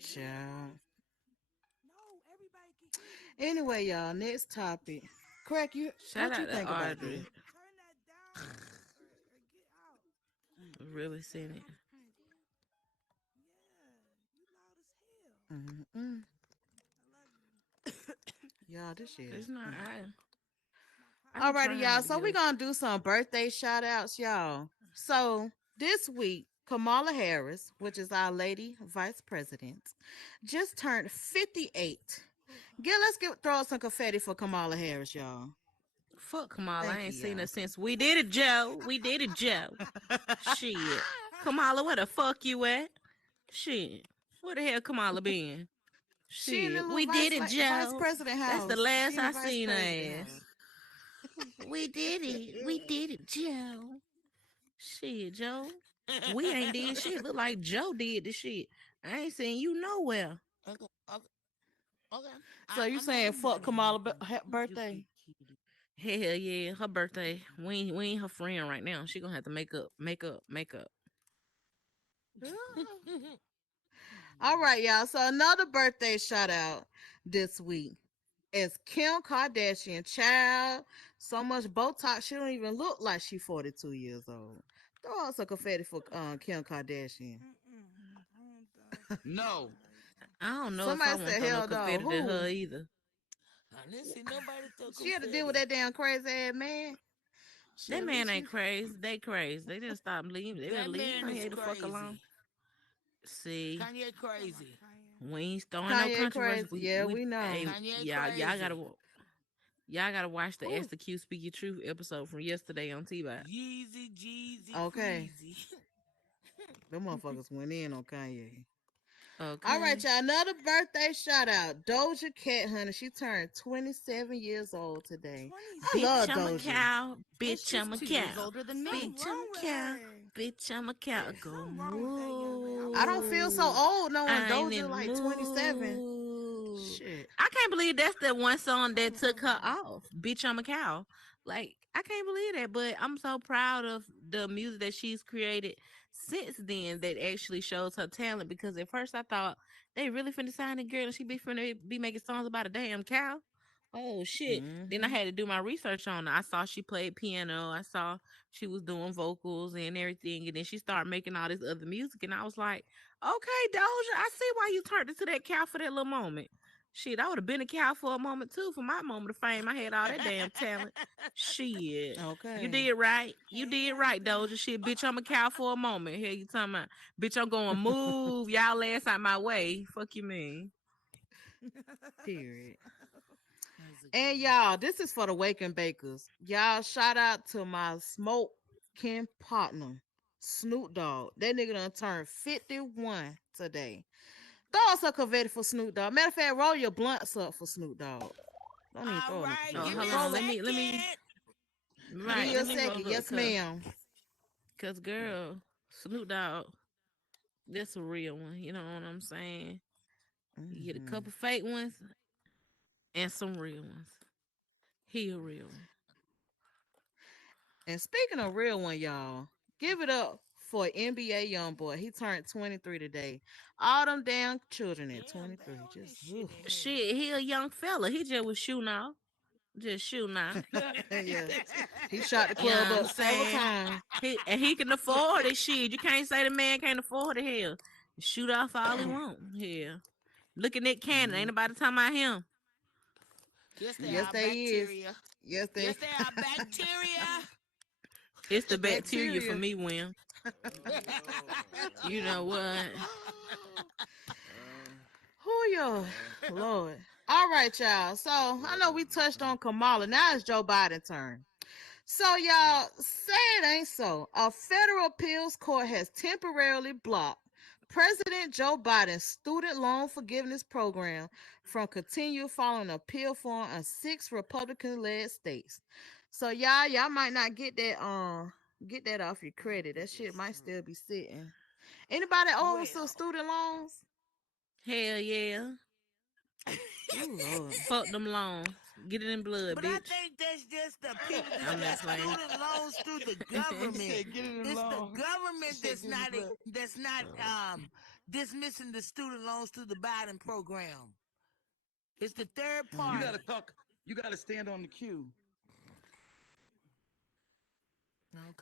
Child. Anyway, y'all, next topic. Crack, you Shout what you out to think about this? Audrey. Really seen it. Mm-mm. Y'all, this shit It's is. not. I be Alrighty, trying y'all. not to So get we're a. gonna do some birthday shout outs, y'all. So this week, Kamala Harris, which is our lady vice president, just turned 58. Let's throw some confetti for Kamala Harris, y'all. Fuck Kamala. I Thank ain't you, seen her y'all. since we did it, Joe. We did it, Joe. Shit. Kamala, where the fuck you at? Shit. Where the hell Kamala been? She in the Shit. little We did it, vice Joe. president That's the house. She last in the I vice seen her president ass. house. We did it. We did it, Joe. Shit, Joe. We ain't did shit. Look like Joe did the shit. I ain't seen you nowhere. Okay. Okay. So you I'm on saying fuck board. Kamala birthday? Hell yeah, her birthday. We ain't her friend right now. She gonna have to make up. All right, y'all. So another birthday shout out this week is Kim Kardashian. Child, so much Botox, she don't even look like she 42 years old. Throw us a confetti for Kim Kardashian. No. I don't know if I Somebody want said to throw no hell no. confetti to Who? her either. I didn't see nobody throw She had to deal with confetti. that damn crazy ass man. Shit, That at man least ain't she. crazy. They crazy. They didn't stop leaving. They better That leave man is Kanye the fuck alone. crazy. See, Kanye crazy. we ain't throwing no Kanye controversy. crazy. Yeah, we know. Hey, Kanye y'all crazy. gotta watch the Who? Ask the Q Speak Your Truth episode from yesterday on T-Bot. Yeezy, Jeezy, Okay. Queasy. Them motherfuckers went in on Kanye. All right, Okay. y'all. Another birthday shout out. Doja Cat, honey. She turned 27 years old today. I Bitch, love I'm a Doja. cow. And Bitch, she's I'm a 2 years cow. older than me. Bitch, I'm a cow. Bitch, I'm a cow. Go I don't feel so move. old knowing I'm Doja in the like 27. mood. Shit. I can't believe that's the one song that took her off. Bitch, I'm a cow. Like, I can't believe that, but I'm so proud of the music that she's created since then that actually shows her talent because at first I thought they really finna sign a girl and she be finna be making songs about a damn cow. Oh shit. Then I Mm-hmm. had to do my research on her. I saw she played piano. I saw she was doing vocals and everything. And then she started making all this other music. And I was like, okay, Doja, I see why you turned into that cow for that little moment. Shit, I would have been a cow for a moment too. For my moment of fame, I had all that damn talent. Shit. You Okay. did right. You did right, Doja. Shit, bitch, I'm a cow for a moment. Here you talking about, bitch, I'm going to move y'all ass out my way. Fuck you mean. Period. And y'all, this is for the Wake and Bakers. Y'all, shout out to my smoking partner, Snoop Dogg. That nigga done turned 51 today. Throw us a confetti for Snoop Dogg. Matter of fact, roll your blunts up for Snoop Dogg. Don't even All throw no right, Oh, confetti. give me hold a on. Roll it. Let me second. Give right, you let a me second. roll up Yes, ma'am. cause girl, Snoop Dogg, that's a real one. You know what I'm saying? You get a Hmm. couple fake ones and some real ones. He a real one. And speaking of real one, y'all, give it up for NBA young boy. He turned 23 today. All them damn children at Damn, they 23. all this Just shit in here. Shit, he a young fella. He just was shooting off. Just shooting off. yeah. He shot the You know club what I'm up several saying? times. He can afford it. Shit, you can't say the man can't afford it. Hell, shoot off all he want. Hell, look at Nick Cannon. Ain't Mhm. nobody talking about him. Yes, they Yes, are they is. bacteria. Yes, they. Yes, they are bacteria. It's the bacteria for Bacteria. me, Wim. You know what? Who you? Lord. All right, y'all. So I know we touched on Kamala. Now it's Joe Biden's turn. So y'all say it ain't so. A federal appeals court has temporarily blocked President Joe Biden's student loan forgiveness program from continue following an appeal form in 6 Republican-led states. So y'all might not get that off your credit. That shit might still be sitting. Anybody owe some Well, student loans? Hell yeah. Oh Lord. Fuck them loans. Get it in blood, but I bitch. think that's just the people that's I'm got not playing. student loans through the He government. said, "Get it It's the along." He government said, "Get it blood." that's not dismissing the student loans through the Biden program. It's the third Mm. You party. gotta talk. You gotta stand on the queue.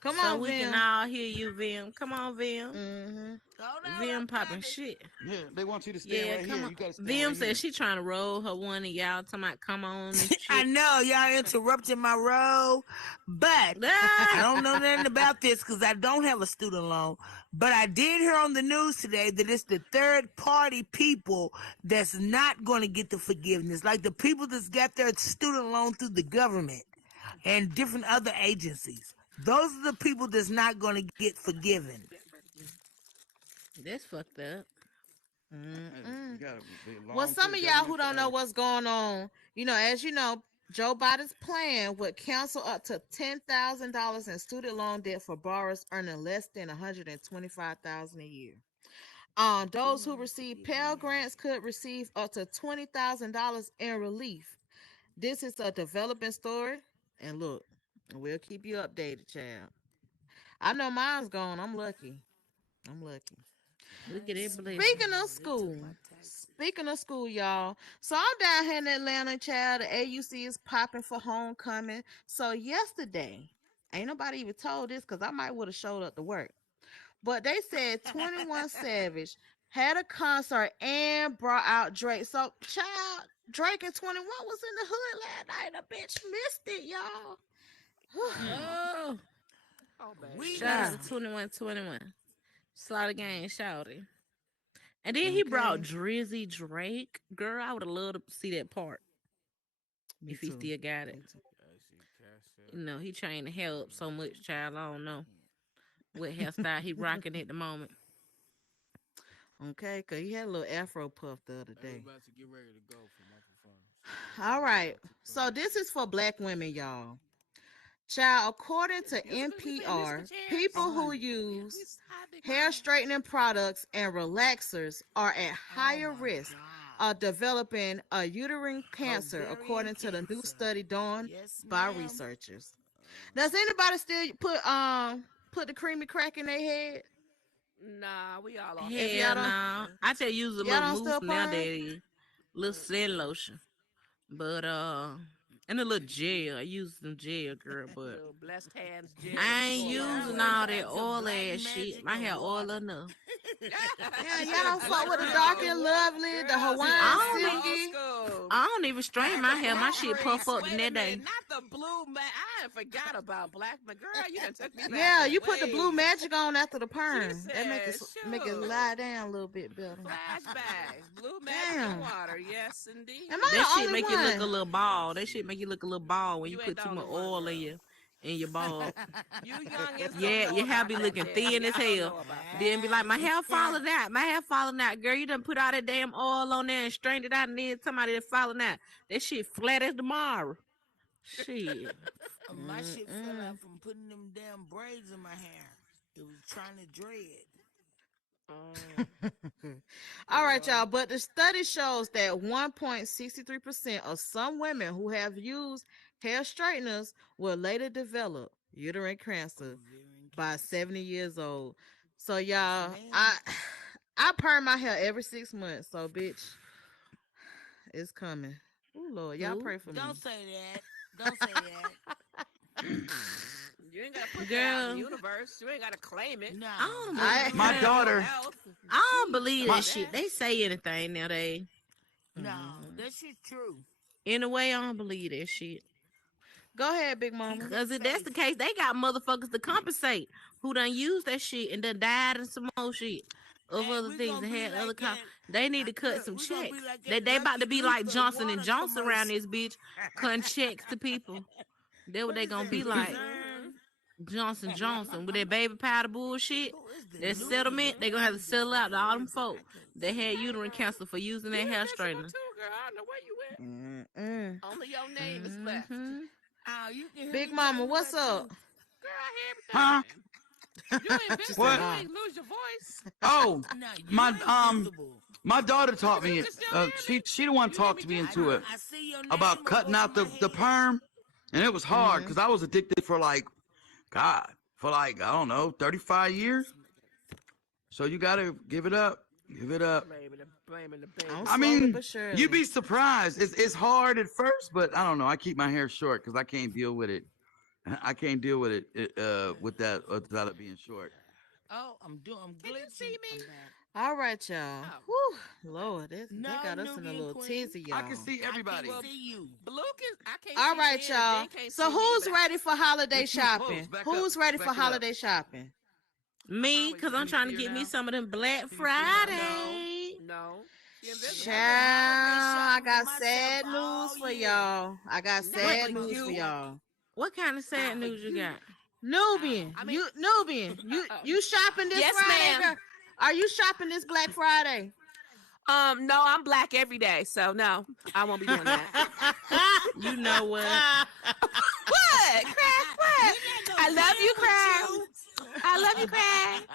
Come So on, we can Vim. all hear you, Vim. Come on, Vim. Mm-hmm. Hold on, Vim I'm popping coming. shit. Yeah, they want you to stand Yeah, right come here. on. You gotta stand Vim right said here. she trying to roll her one of y'all talking about come on and I shit. know y'all interrupted my roll, but I Ah! don't know nothing about this because I don't have a student loan. But I did hear on the news today that it's the third party people that's not going to get the forgiveness, like the people that's got their student loan through the government and different other agencies. Those are the people that's not going to get forgiven. That's fucked up. Hey, you Mm-mm. gotta Well, belong to some the of y'all government who don't know forever. what's going on, as you know, Joe Biden's plan would cancel up to $10,000 in student loan debt for borrowers earning less than $125,000 a year. Those who receive Pell Grants could receive up to $20,000 in relief. This is a developing story, and look, we'll keep you updated, child. I know mine's gone. I'm lucky. I'm lucky. Look at that blessing. Speaking of school, y'all. So I'm down here in Atlanta, child. The AUC is popping for homecoming. So yesterday, ain't nobody even told this because I might would have showed up to work. But they said 21 Savage had a concert and brought out Drake. So, child, Drake and 21 was in the hood last night. The bitch missed it, y'all. Mm. Oh, Oh, shout we out Child. to missed it. 2121. Slaughter Gang, shouty. And then he brought Okay. Drizzy Drake. Girl, I would have loved to see that part Me if he too. still got it. Me too. You know, he trained the hair up so much, child. I don't know what hairstyle he rocking at the moment. Okay, because he had a little afro puff the other Hey, we day. about to get ready to go for my performance. All right. So this is for black women, y'all. Child, according to Musical NPR, chairs. people who use hair straightening products and relaxers are at Oh higher my risk God. of developing a uterine cancer, Ovarian according to the new cancer. study done Yes, by ma'am. researchers. Does anybody still put the creamy crack in their head? Nah, we all off If that y'all Hell don't, no. shit, I just use a y'all little don't mousse still perm? nowadays. Little sun lotion. But and a little gel. I use some gel, girl, but little blessed hands gel to I put ain't on your using hair. all that oil ass shit. My hair oil enough. Yeah, She y'all said don't fuck black with the dark magic. and lovely, the See, Hawaiian silky. I don't even straighten my hair. My shit puff up the Wait a next minute, day. not the blue man. I forgot about black man. Girl, you done took me back Yeah, a you put the blue ways. magic on after the She perm. That said, make it shoot. lie down a little bit better. Flashbacks. Blue magic and Damn. water. Yes, Am indeed. I That the shit only make you look a one? little bald. That shit make you look a little bald when you You ain't put the too only much one, oil girl. in your bald. You youngins don't Yeah, know your hair about be that, looking Debbie. thin as Y'all don't hell. know about Then be like, that. my hair falling out. My hair falling out. Girl, you done put all that damn oil on there and strained it out and then somebody that falling out. That shit flat as tomorrow. Shit. My shit fell Mm-mm. out from putting them damn braids in my hair. It was trying to dread. All right, y'all. But the study shows that 1.63% of some women who have used hair straighteners will later develop uterine cancer Ovarian by cancer. 70 years old. So, Yes, y'all, I ma'am. I perm my hair every 6 months. So, bitch, it's coming. Oh Lord, y'all Who? pray for me. Don't say that. Don't say that. You ain't gotta put that out in the Girl, universe. You ain't gotta claim it. No, I don't just believe I do My it. Mental daughter, health. I don't Jeez, believe stop my that shit. that. They say anything nowadays. No, Mhm. that shit's true. In a way, I don't believe that shit. Go ahead, Big Keep Mama. that Cause if that's faith. the case, they got motherfuckers to compensate who done used that shit and done died and some more shit of Hey, other we things gonna and be had other like costs. that. They need to cut Look, some we gonna be checks. like They that they about to Lucky be like Luther Johnson and water Johnson around commercial. this bitch, cutting checks to people. That what What they is gonna that, be like. Lucerne? Johnson Johnson with that baby powder bullshit. Who is the That Luther settlement, that they gonna have to runs this? settle out Like, to what all them is it? I folk can't that see. had uterine cancer for using You that hair invisible straightener. too, girl. I don't know where you at. Mm-mm. Only your name is left. Mm-hmm. Oh, you can hear Big me Mama, change my what's up? tune. Girl, I hear huh? everything. You She invisible. said, What? You "Ah." ain't lose your voice. Oh, No, you my ain't visible. my daughter taught You me can it. still hear me. She the one You hear talked me me just I into know. it fine. I see your name about up cutting over out my the head. perm, and it was hard Mm-hmm. because I was addicted for like God for like I don't know 35 years. So you gotta give it up. Give it up. Blaming the baby. I'm I slowly mean, but surely. you'd be surprised. It's hard at first, but I don't know. I keep my hair short because I can't deal with it. I can't deal with with that without it being short. Oh, I'm Can you see glitching. I'm me? back. All right, y'all. Oh. Whew, Lord, they No, got us in a Nubian little Queen. tizzy, I y'all. can see I everybody. can see you. Blue can I can't All see right, Ben and y'all. Ben can't So see me. who's But ready for holiday You're too close. shopping? Back Who's up. ready Back for it up. holiday shopping? Me, always because I'm ready. Can you trying to see her get me now? some of them Black Can you see her now? Friday. No. She invisible. I've been holiday Child, I shopping for got myself sad news all for year. y'all. I got What? Not for sad news for you. y'all. What kind of Not sad for news you you. got? Nubian, I mean, you shopping this yes, Friday, ma'am. girl? Are you shopping this Black Friday? No, I'm black every day, so no, I won't be doing that. You know what? What, Craig? We're What? not I gonna love you, deal Craig. with I love you, Craig.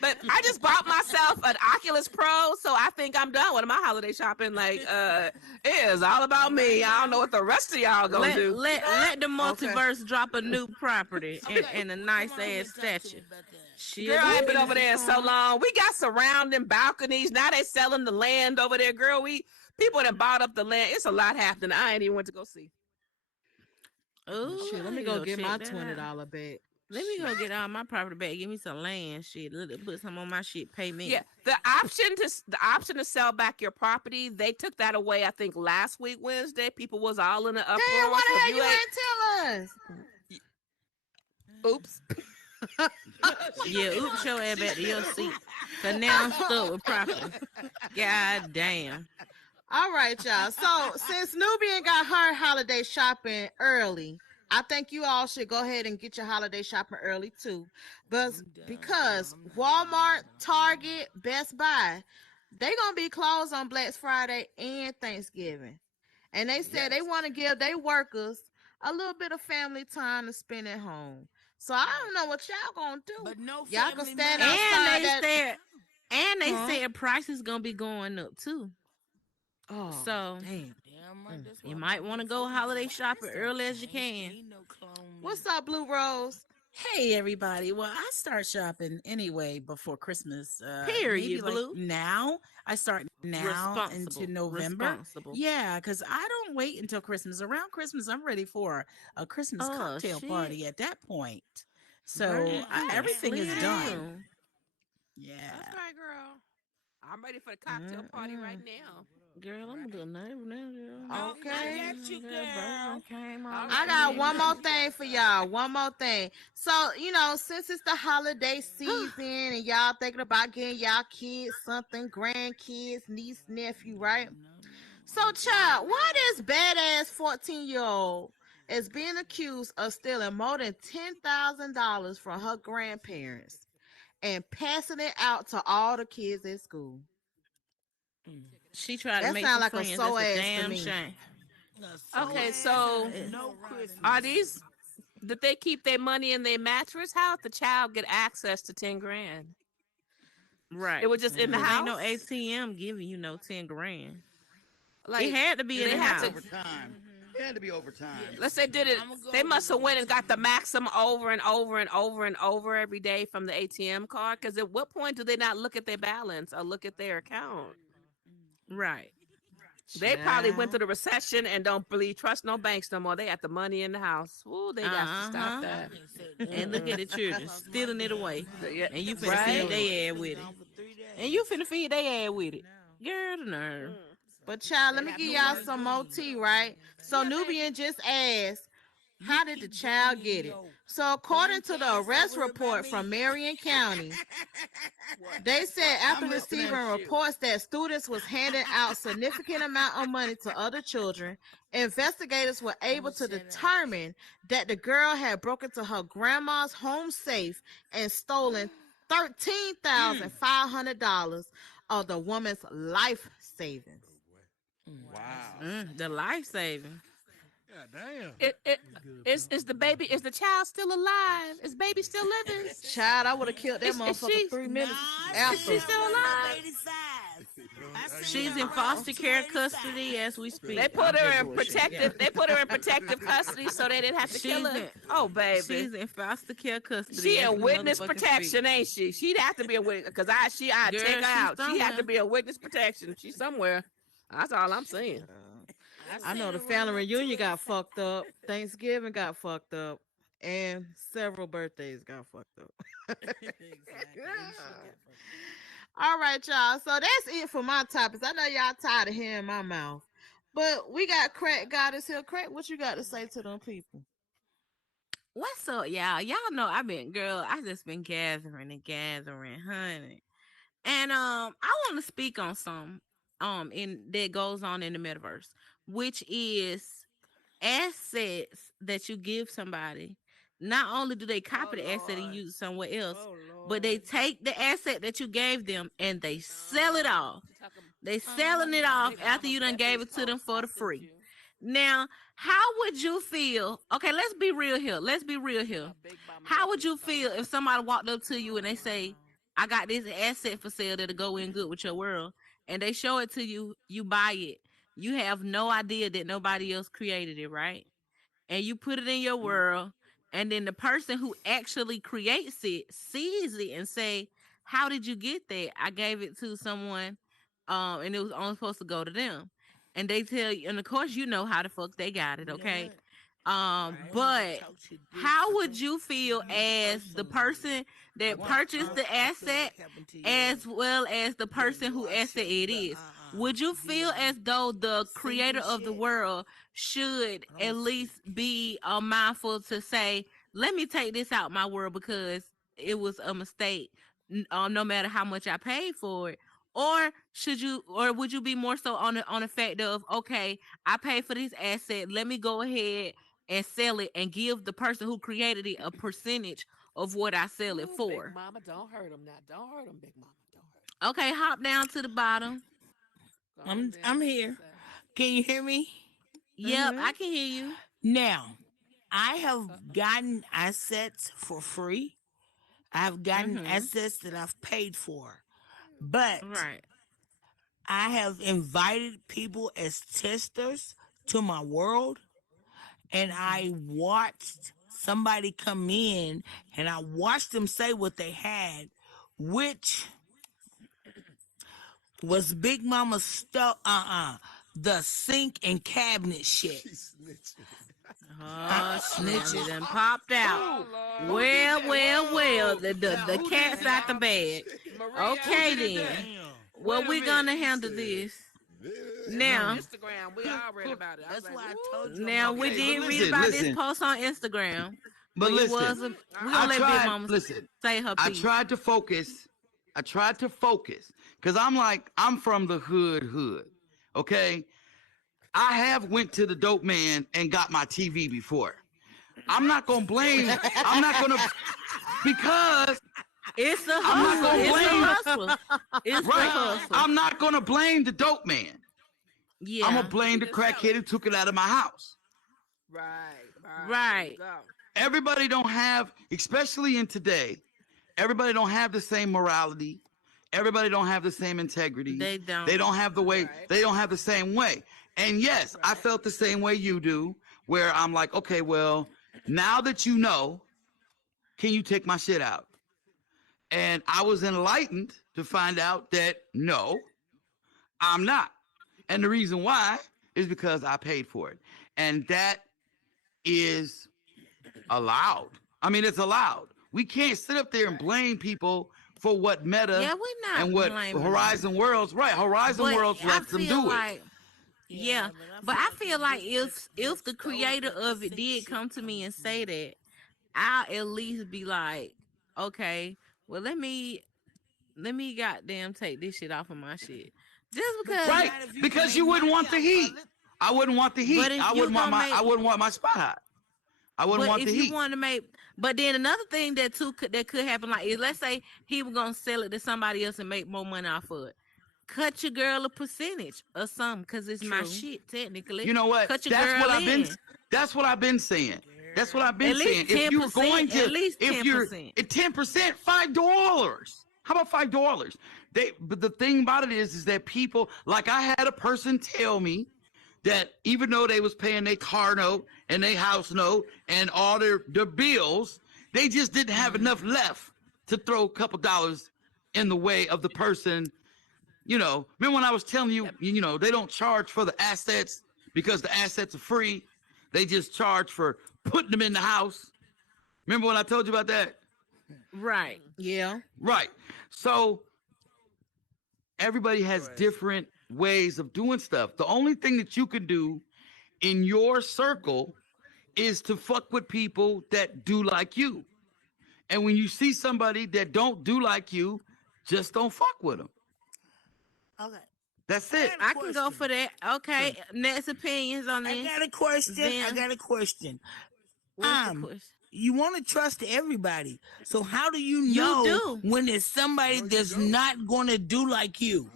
But I just bought myself an Oculus Pro, so I think I'm done with my holiday shopping. Like, it is all about me. I don't know what the rest of y'all gonna Let do. let let the Okay. multiverse drop a new property you. Okay, and a come nice on over ass and talk to me statue. about that. She'll Girl, be I ain't been spinning over some there in so coins. long. We got surrounding balconies. Now they selling the land over there, girl. People that bought up the land. It's a lot happening. I ain't even went to go see. Oh, Shit, I let me need to go go get my check that out. $20 bet. Let me go Shit. get all my property back. Give me some land, shit. Let it put some on my shit. Pay Yeah, me. the option to sell back your property. They took that away. I think last week Wednesday. People was all in an Damn, uproar. why So the if hell you you ain't, ain't tell us? oops. Yeah, oops, your ass back to your seat. Cause now I'm stuck with property. God damn. All right, y'all. So since Nubian got her holiday shopping early, I think you all should go ahead and get your holiday shopping early too. But I'm done. because I'm not Walmart, done, but Target, Best Buy, they gonna be closed on Black Friday and Thanksgiving. And they said they Yes. want to give their workers a little bit of family time to spend at home. So I don't know what y'all gonna do. But no Y'all can family stand money. And outside they that. said and they Huh? said prices gonna be going up too. Oh, So damn. Damn right, that's why you I might bought want that to go food. holiday Why shopping is that early as you changed? can. Ain't no clone me. What's up, Blue Rose? Hey everybody. Well, I start shopping anyway before Christmas. Maybe Period, like Blue. now. I start now into Responsible. November. Responsible. Yeah, because I don't wait until Christmas. Around Christmas, I'm ready for a Christmas Oh cocktail shit. party at that point. Burn So it through. everything is Slid it done. in. Yeah. Okay, girl. I'm ready for the cocktail party right Mm-mm. now. Girl, I'm gonna do nothing now, girl. Oh, I Okay. got you, Girl, birds girl. done came all All up I right, in got King. one here. more You got thing to for start. y'all. One more thing. So, since it's the holiday season and y'all thinking about getting y'all kids something, grandkids, niece, nephew, right? No, So, I'm good. child, why this badass 14-year-old is being accused of stealing more than $10,000 from her grandparents and passing it out to all the kids at school? She tried to That make sounds some like a friends. so That's a ass to damn me. shame. So Okay, ass so and Eh, no are Christmas. these? Did they keep their money in their mattress? How did the child get access to 10 grand? It Right. was just in the Cause ain't no house. ATM giving you no 10 grand. It Like, had to be did in they the It had to have be to? house. overtime. It had to be overtime. Yes. Let's say did it. I'm gonna They go must with have went and got the overtime. maximum over and over and over and over every day from the ATM card. Because at what point do they not look at their balance or look at their account? Right. They probably went through Child. the recession and don't really trust no banks no more. They got the money in the house. Ooh, they got to stop Uh-huh. that. They said And look at Mm-mm. the children cost my stealing it damn away. house. Yeah, And you finna Sitting feed right. on it. they ass It's been with it. gone for 3 days. And you finna feed they ass with it. Girl, the nerve. Mm. But child, let They me have give to y'all work. Nubian some more Queen. tea, right? So Yeah, baby. Nubian just asked, You how did the keep going child in get it? your So according to the podcast arrest over here by report from me. Marion County, What? they said I'm after listening. receiving reports that students was handing out significant amount of money to other children, investigators were able I'ma to shut up. determine that the girl had broken into her grandma's home safe and stolen $13,500 of the woman's life savings. Wow. The life saving. God damn. It That's good, is the baby, is the child still alive? Is baby still living? Child, I would have killed that Is motherfucker she 3 minutes I is seen she after. her still running up alive? 85. I seen She's her in run foster up care 285. custody as we They speak. put I'm her just in bullshitting. Yeah. protective. They put her in protective custody so they didn't have to kill She's her. in Oh baby, she's in foster care custody she as in we witness motherfucking speak. protection, ain't she? She'd have to be a witness because I'd Girl, take her she's out. She have to somewhere. be a witness protection. She's somewhere. That's all I'm saying. I I know seen the her running family up reunion got 285. fucked up. Thanksgiving got fucked up. And several birthdays got fucked up. Exactly. They should got fucked. All right, y'all. So that's it for my topics. I know y'all tired of hearing my mouth. But we got Crack Goddess here. Crack, what you got to say to them people? What's up, y'all? Y'all know I just been gathering and gathering, honey. And I want to speak on some in that goes on in the metaverse, which is assets that you give somebody. Not only do they copy the asset and use it somewhere else, but they take the asset that you gave them and they sell it off. They selling it off after you done gave it to them for the free. Now, how would you feel? Okay, let's be real here. Let's be real here. How would you feel if somebody walked up to you and they say, I got this asset for sale that'll go in good with your world, and they show it to you, you buy it. You have no idea that nobody else created it, right? And you put it in your world, and then the person who actually creates it sees it and say, how did you get that? I gave it to someone, and it was only supposed to go to them. And they tell you, and of course you know how the fuck they got it, You know okay? what? I ain't gonna But talk to this how would you feel as the personally person that about purchased stuff the I feel asset, like happened to as you. well as the Yeah, person no, who I asset said it the is? Would you the feel as though the creator sinking of the shit. world should I don't at least be mindful to say, let me take this out my world because it was a mistake, no matter how much I paid for it? Or should you, or would you be more so on the fact of, okay, I paid for this asset, let me go ahead and sell it and give the person who created it a percentage of what I sell it Ooh, for? Big Mama, don't hurt him now. Don't hurt him, Big Mama. Don't hurt him. Okay, hop down to the bottom. Go on then. I'm here. Say. Can you hear me? Yep, I can hear you. Now, I have gotten assets for free. I've gotten Mm-hmm. assets that I've paid for. But Right. I have invited people as testers to my world, and I watched somebody come in and I watched them say what they had, which was Big Mama stuff. The sink and cabinet shit. Oh, snap. Snitches. It done popped out. Oh, Lord. Well. The cat's out the bag. Maria, Okay, then. Well, we're going to handle this. Now, Instagram. We all read about it. I was That's like, why I "Woo." told you. now I'm we okay. did but read listen, about listen. this post on Instagram. But It listen, wasn't. We're I going to let Big tried. Mama Listen, say her I piece. tried to focus. I tried to focus because I'm from the hood. Okay, I have went to the dope man and got my TV before. I'm not gonna blame. I'm not gonna because It's the I'm not hustle. gonna It's the blame. hustle. It's the Right, hustle. I'm not gonna blame the dope man. Yeah. I'm gonna blame the Just sell crackhead it. who took it out of my house. Right. There you Right. go. Everybody don't have, especially in today, everybody don't have the same morality. Everybody don't have the same integrity. They don't. They don't have the way. Right. They don't have the same way. And yes, I felt the same way you do, where I'm like, okay, well, now that you know, can you take my shit out? And I was enlightened to find out that no, I'm not. And the reason why is because I paid for it. And that is allowed. I mean, it's allowed. We can't sit up there and blame people for what Meta Yeah, we're not and what blaming Horizon Worlds, right? Horizon But Worlds I lets them feel do it. like, yeah, but I feel like if the creator of it did come to me and say that, I'll at least be like, okay, well let me goddamn take this shit off of my shit, just because. Right. Because you wouldn't want the heat. I wouldn't want the heat. But if you gonna make, I wouldn't want my spot hot. I wouldn't but want if the you heat. want to make, but then another thing that could happen, like, is, let's say he was gonna sell it to somebody else and make more money off of it. Cut your girl a percentage or something, because it's my True. shit technically. You know what? Cut your That's girl what I've been in. That's what I've been saying. That's what I've been At least saying. If you're 10%, going to, at least if you're 10%. at 10%, $5. How about $5? But the thing about it is that people, like I had a person tell me that even though they was paying their car note and their house note and all their bills, they just didn't have enough left to throw a couple dollars in the way of the person. Remember when I was telling you, they don't charge for the assets because the assets are free. They just charge for putting them in the house. Remember when I told you about that? Right. Yeah. Right. So everybody has different ways of doing stuff. The only thing that you can do in your circle is to fuck with people that do like you. And when you see somebody that don't do like you, just don't fuck with them. Okay. That's it. I can go for that. Okay. Next opinions on this. I got a question. What's the question? You want to trust everybody. So how do you You know do. when there's somebody that's not going to do like you?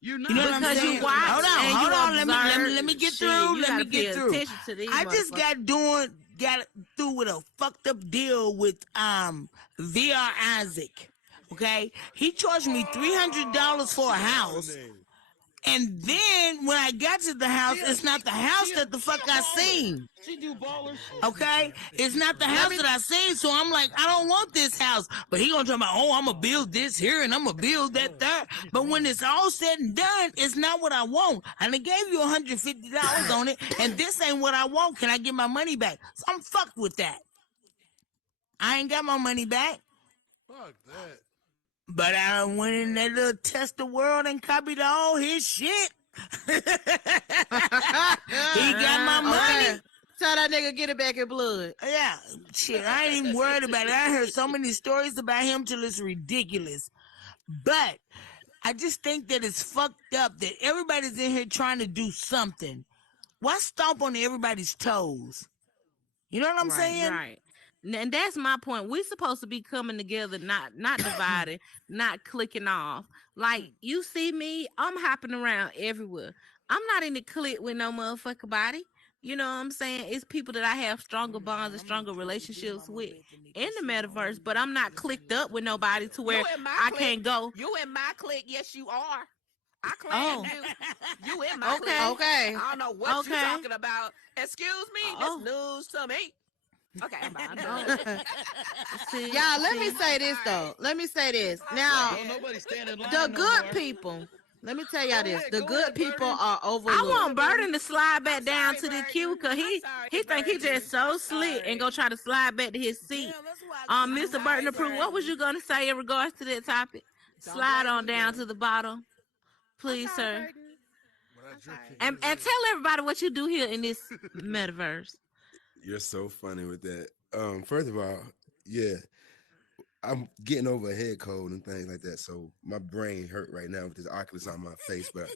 You know what I'm Because saying? you watch Hold on, and hold you on. observe. Let me get Shit, through. you Let gotta me get pay through. attention to these I just motherfuckers. got through with a fucked up deal with VR Isaac. Okay, he charged me $300 for a house. And then when I got to the house, it's not the house that the fuck I seen. She do baller shit. Okay? It's not the house that I seen, so I'm like, I don't want this house. But he gonna talk about, oh, I'm gonna build this here and I'm gonna build that there. But when it's all said and done, it's not what I want. And I gave you $150 on it, and this ain't what I want. Can I get my money back? So I'm fucked with that. I ain't got my money back. Fuck that. But I went in that little test the world and copied all his shit. He got my money. Okay. Tell that nigga get it back in blood. Yeah, shit, I ain't even worried about it. I heard so many stories about him till it's ridiculous. But I just think that it's fucked up that everybody's in here trying to do something. Why stomp on everybody's toes? You know what I'm saying? Right. And that's my point. We're supposed to be coming together, not divided, not clicking off. Like, you see me, I'm hopping around everywhere. I'm not in the clique with no motherfucker body. You know what I'm saying? It's people that I have stronger bonds and stronger relationships with in the metaverse, but I'm not clicked up with nobody to where I can't go. You in my clique? Yes, you are. I claim you. You in my clique. Okay. I don't know what you talking about. Excuse me. This news to me. Okay, I'm done. Y'all, let me say this though. Let me say this. Now, Don't nobody stand in line the no good more. people. Let me tell y'all this. ahead, The go good ahead, people Burden. are I overlooked. want Burden to slide back down to the Burden. queue because he think he just so slick and go try to slide back to his seat. Mr. Burton approved. What was you gonna say in regards to that topic? Slide on down to the bottom, please, sir. And tell everybody what you do here in this metaverse. You're so funny with that. First of all, yeah, I'm getting over a head cold and things like that, so my brain hurt right now with this Oculus on my face. But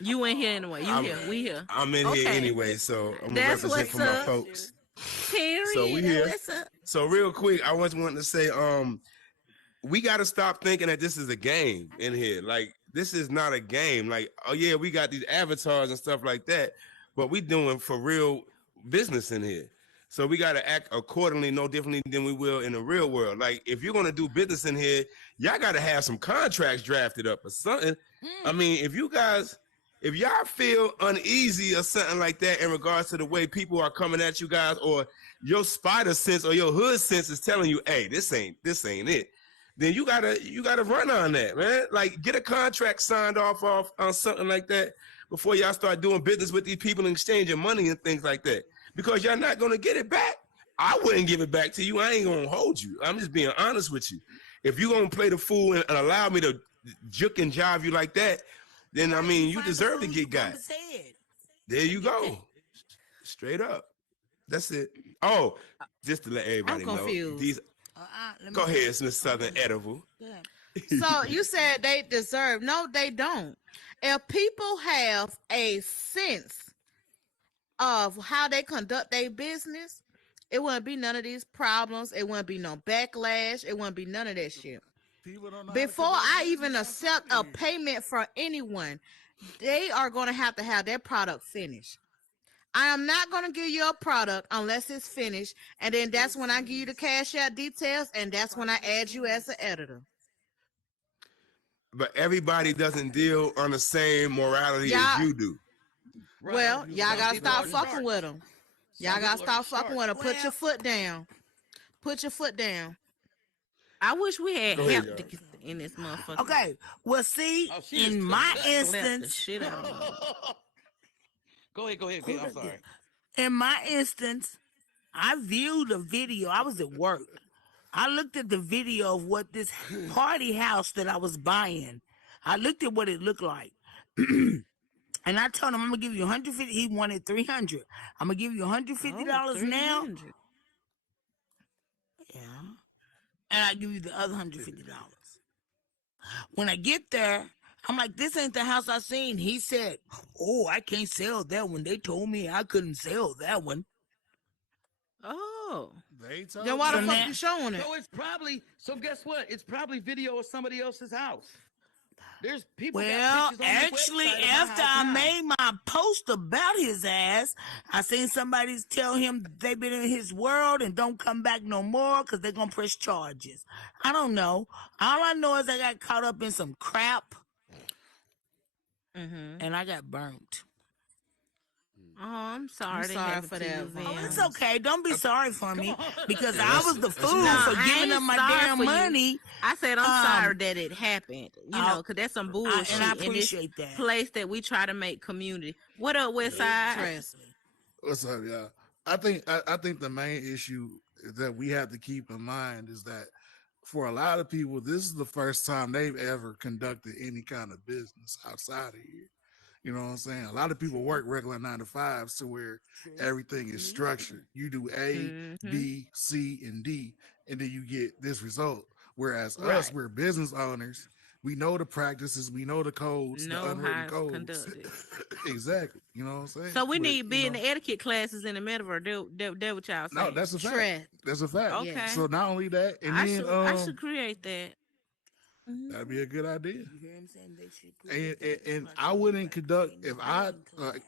You in here anyway. Here. We here. I'm in here anyway, so I'm gonna That's represent what's for my up. folks. Period. So we here. What's up? So real quick, I was wanting to say, we got to stop thinking that this is a game in here. Like, this is not a game. Like, oh yeah, we got these avatars and stuff like that, but we doing for real business in here. So we got to act accordingly, no differently than we will in the real world. Like, if you're going to do business in here, y'all got to have some contracts drafted up or something. I mean, if y'all feel uneasy or something like that in regards to the way people are coming at you guys, or your spider sense or your hood sense is telling you, hey, this ain't it, then you gotta run on that, man. Like, get a contract signed off on something like that before y'all start doing business with these people and exchanging money and things like that. Because y'all not gonna get it back. I wouldn't give it back to you. I ain't gonna hold you. I'm just being honest with you. If you're gonna play the fool and allow me to juke and jive you like that, then I mean, you deserve to get got. There you go. Straight up. That's it. Oh, just to let everybody know. confused. Go ahead, Miss Southern Edible. So you said they deserve. No, they don't. If people have a sense of how they conduct their business, it wouldn't be none of these problems. It wouldn't be no backlash. It wouldn't be none of that shit. Before I even accept a payment from anyone, they are going to have their product finished. I am not going to give you a product unless it's finished. And then that's when I give you the cash out details. And that's when I add you as an editor. But everybody doesn't deal on the same morality as you do. Right. Well, y'all Some got to people stop are fucking sharks. with them. Y'all Some got to people are stop fucking with them. Put your Well- foot down. Put your foot down. I wish we had Go ahead, help y'all. in this motherfucker. Okay. Well, see, Oh, she is in my cut. Slap the instance, shit out of them. Go ahead, Pete. I'm sorry. in my instance, I viewed a video. I was at work. I looked at the video of what this party house that I was buying. I looked at what it looked like. And I told him I'm gonna give you 150. He wanted 300. I'm gonna give you $150 now. 300. Yeah. And I give you the other $150. When I get there, I'm like, this ain't the house I seen. He said, oh, I can't sell that one. They told me I couldn't sell that one. Oh. They told Then why the So fuck now- you showing it? So it's probably, so guess what? It's probably video of somebody else's house. There's people Well, got pictures on actually, the website of my after house I now. made my post about his ass, I seen somebody tell him they been in his world and don't come back no more because they're going to press charges. I don't know. All I know is I got caught up in some crap Mm-hmm. and I got burnt. Oh, I'm sorry. I'm that sorry happened for to that, you, Vaughn. Oh, Vin. it's okay. Don't be sorry for me because Yeah, I was the fool No, for I giving ain't up my sorry damn for you. money. I said I'm sorry that it happened. You know, I'll- because that's some and bullshit I in this appreciate that. place that we try to make community. What up, Westside? Trust. What's up, y'all? I think the main issue that we have to keep in mind is that for a lot of people, this is the first time they've ever conducted any kind of business outside of here. You know what I'm saying? A lot of people work regular 9 to 5s to where everything is structured. You do A, Mm-hmm. B, C, and D, and then you get this result. Whereas us, Right. we're business owners. We know the practices, we know the codes, the Know unwritten how it's codes. conducted. Exactly. You know what I'm saying? So we But, need you being know, the etiquette classes in the metaverse. That what y'all saying? no, that's a fact. Trust. That's a fact. Okay. Yes. So not only that, and I then should I should create that. Mhm. that'd be a good idea. You hear him saying they should And, create that? and It's I like wouldn't conduct creating if a I cooking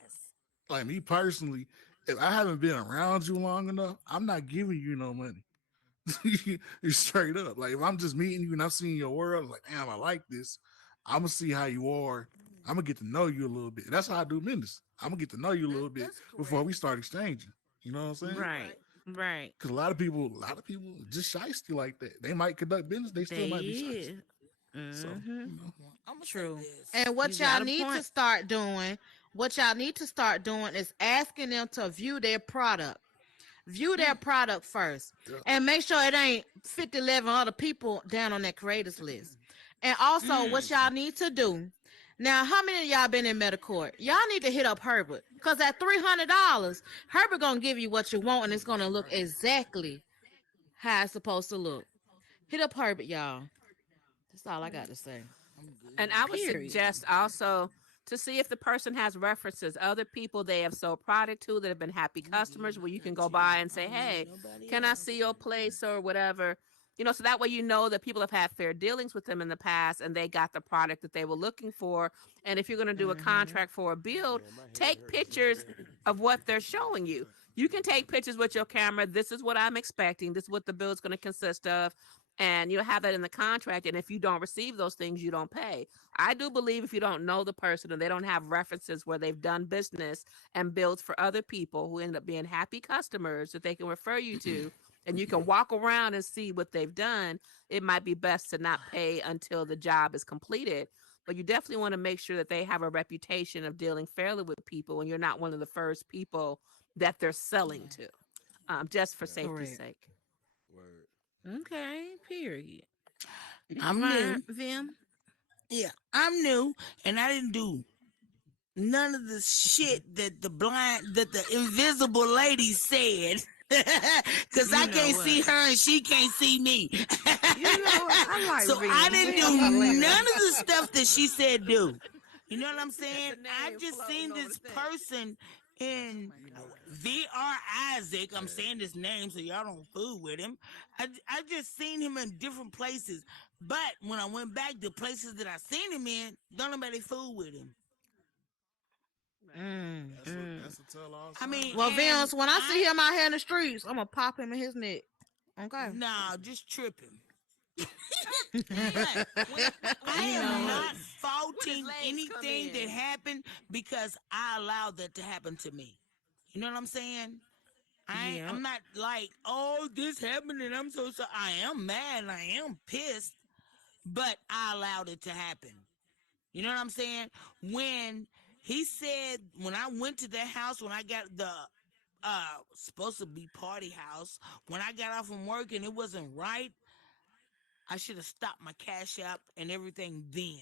like me personally, if I haven't been around you long enough, I'm not giving you no money. Straight up. Like if I'm just meeting you and I've seen your world, like, damn, I like this. I'm gonna see how you are. I'm gonna get to know you a little bit. That's how I do business. I'm gonna get to know you a little bit before we start exchanging. You know what I'm saying? Right. Right. Because a lot of people just shysty like that. They might conduct business, they still They might be shysty. is. So, Mm-hmm. you know. I'm gonna True. say this. And what You got y'all a need to point. start doing, is asking them to view their product. View their product first. Yeah. And make sure it ain't 50, 11 other people down on that creators list. And also what y'all need to do. Now, how many of y'all been in Metacourt? Y'all need to hit up Herbert. Because at $300, Herbert gonna give you what you want and it's gonna look exactly how it's supposed to look. Hit up Herbert, y'all. That's all I got to say. And I would Period. suggest also to see if the person has references, other people they have sold product to that have been happy customers, where you can go by and say, hey, can I see your place or whatever? You know, so that way you know that people have had fair dealings with them in the past and they got the product that they were looking for. And if you're going to do a contract for a build, take pictures of what they're showing you. You can take pictures with your camera. This is what I'm expecting. This is what the build's going to consist of. And you'll have that in the contract. And if you don't receive those things, you don't pay. I do believe if you don't know the person and they don't have references where they've done business and built for other people who end up being happy customers that they can refer you to, and you can walk around and see what they've done, it might be best to not pay until the job is completed. But you definitely want to make sure that they have a reputation of dealing fairly with people and you're not one of the first people that they're selling to, just for safety's Correct. sake. Word. Okay. Period. I'm new. Vim. Yeah, I'm new, and I didn't do none of the shit that the invisible lady said. Cause You I know can't what? see her and she can't see me. You know what? I like So Vim. I didn't Vim's do hilarious. none of the stuff that she said do. You know what I'm saying? The I name just floating seen over this the thing. person in VR Isaac. I'm saying his name so y'all don't fool with him. I just seen him in different places. But when I went back to places that I seen him in, don't nobody fool with him. That's a tell all. I mean, Well, and Vince, when I see him out here in the streets, I'm gonna pop him in his neck. Okay. nah, just tripping. Dang. But I You am know, not When faulting his legs come anything that in. happened because I allowed that to happen to me. You know what I'm saying? Yeah. I'm not like, oh, this happened and I'm so sorry. I am mad and I am pissed, but I allowed it to happen. You know what I'm saying? When he said, when I went to that house, when I got the supposed to be party house, when I got off from work and it wasn't right, I should have stopped my cash app and everything then.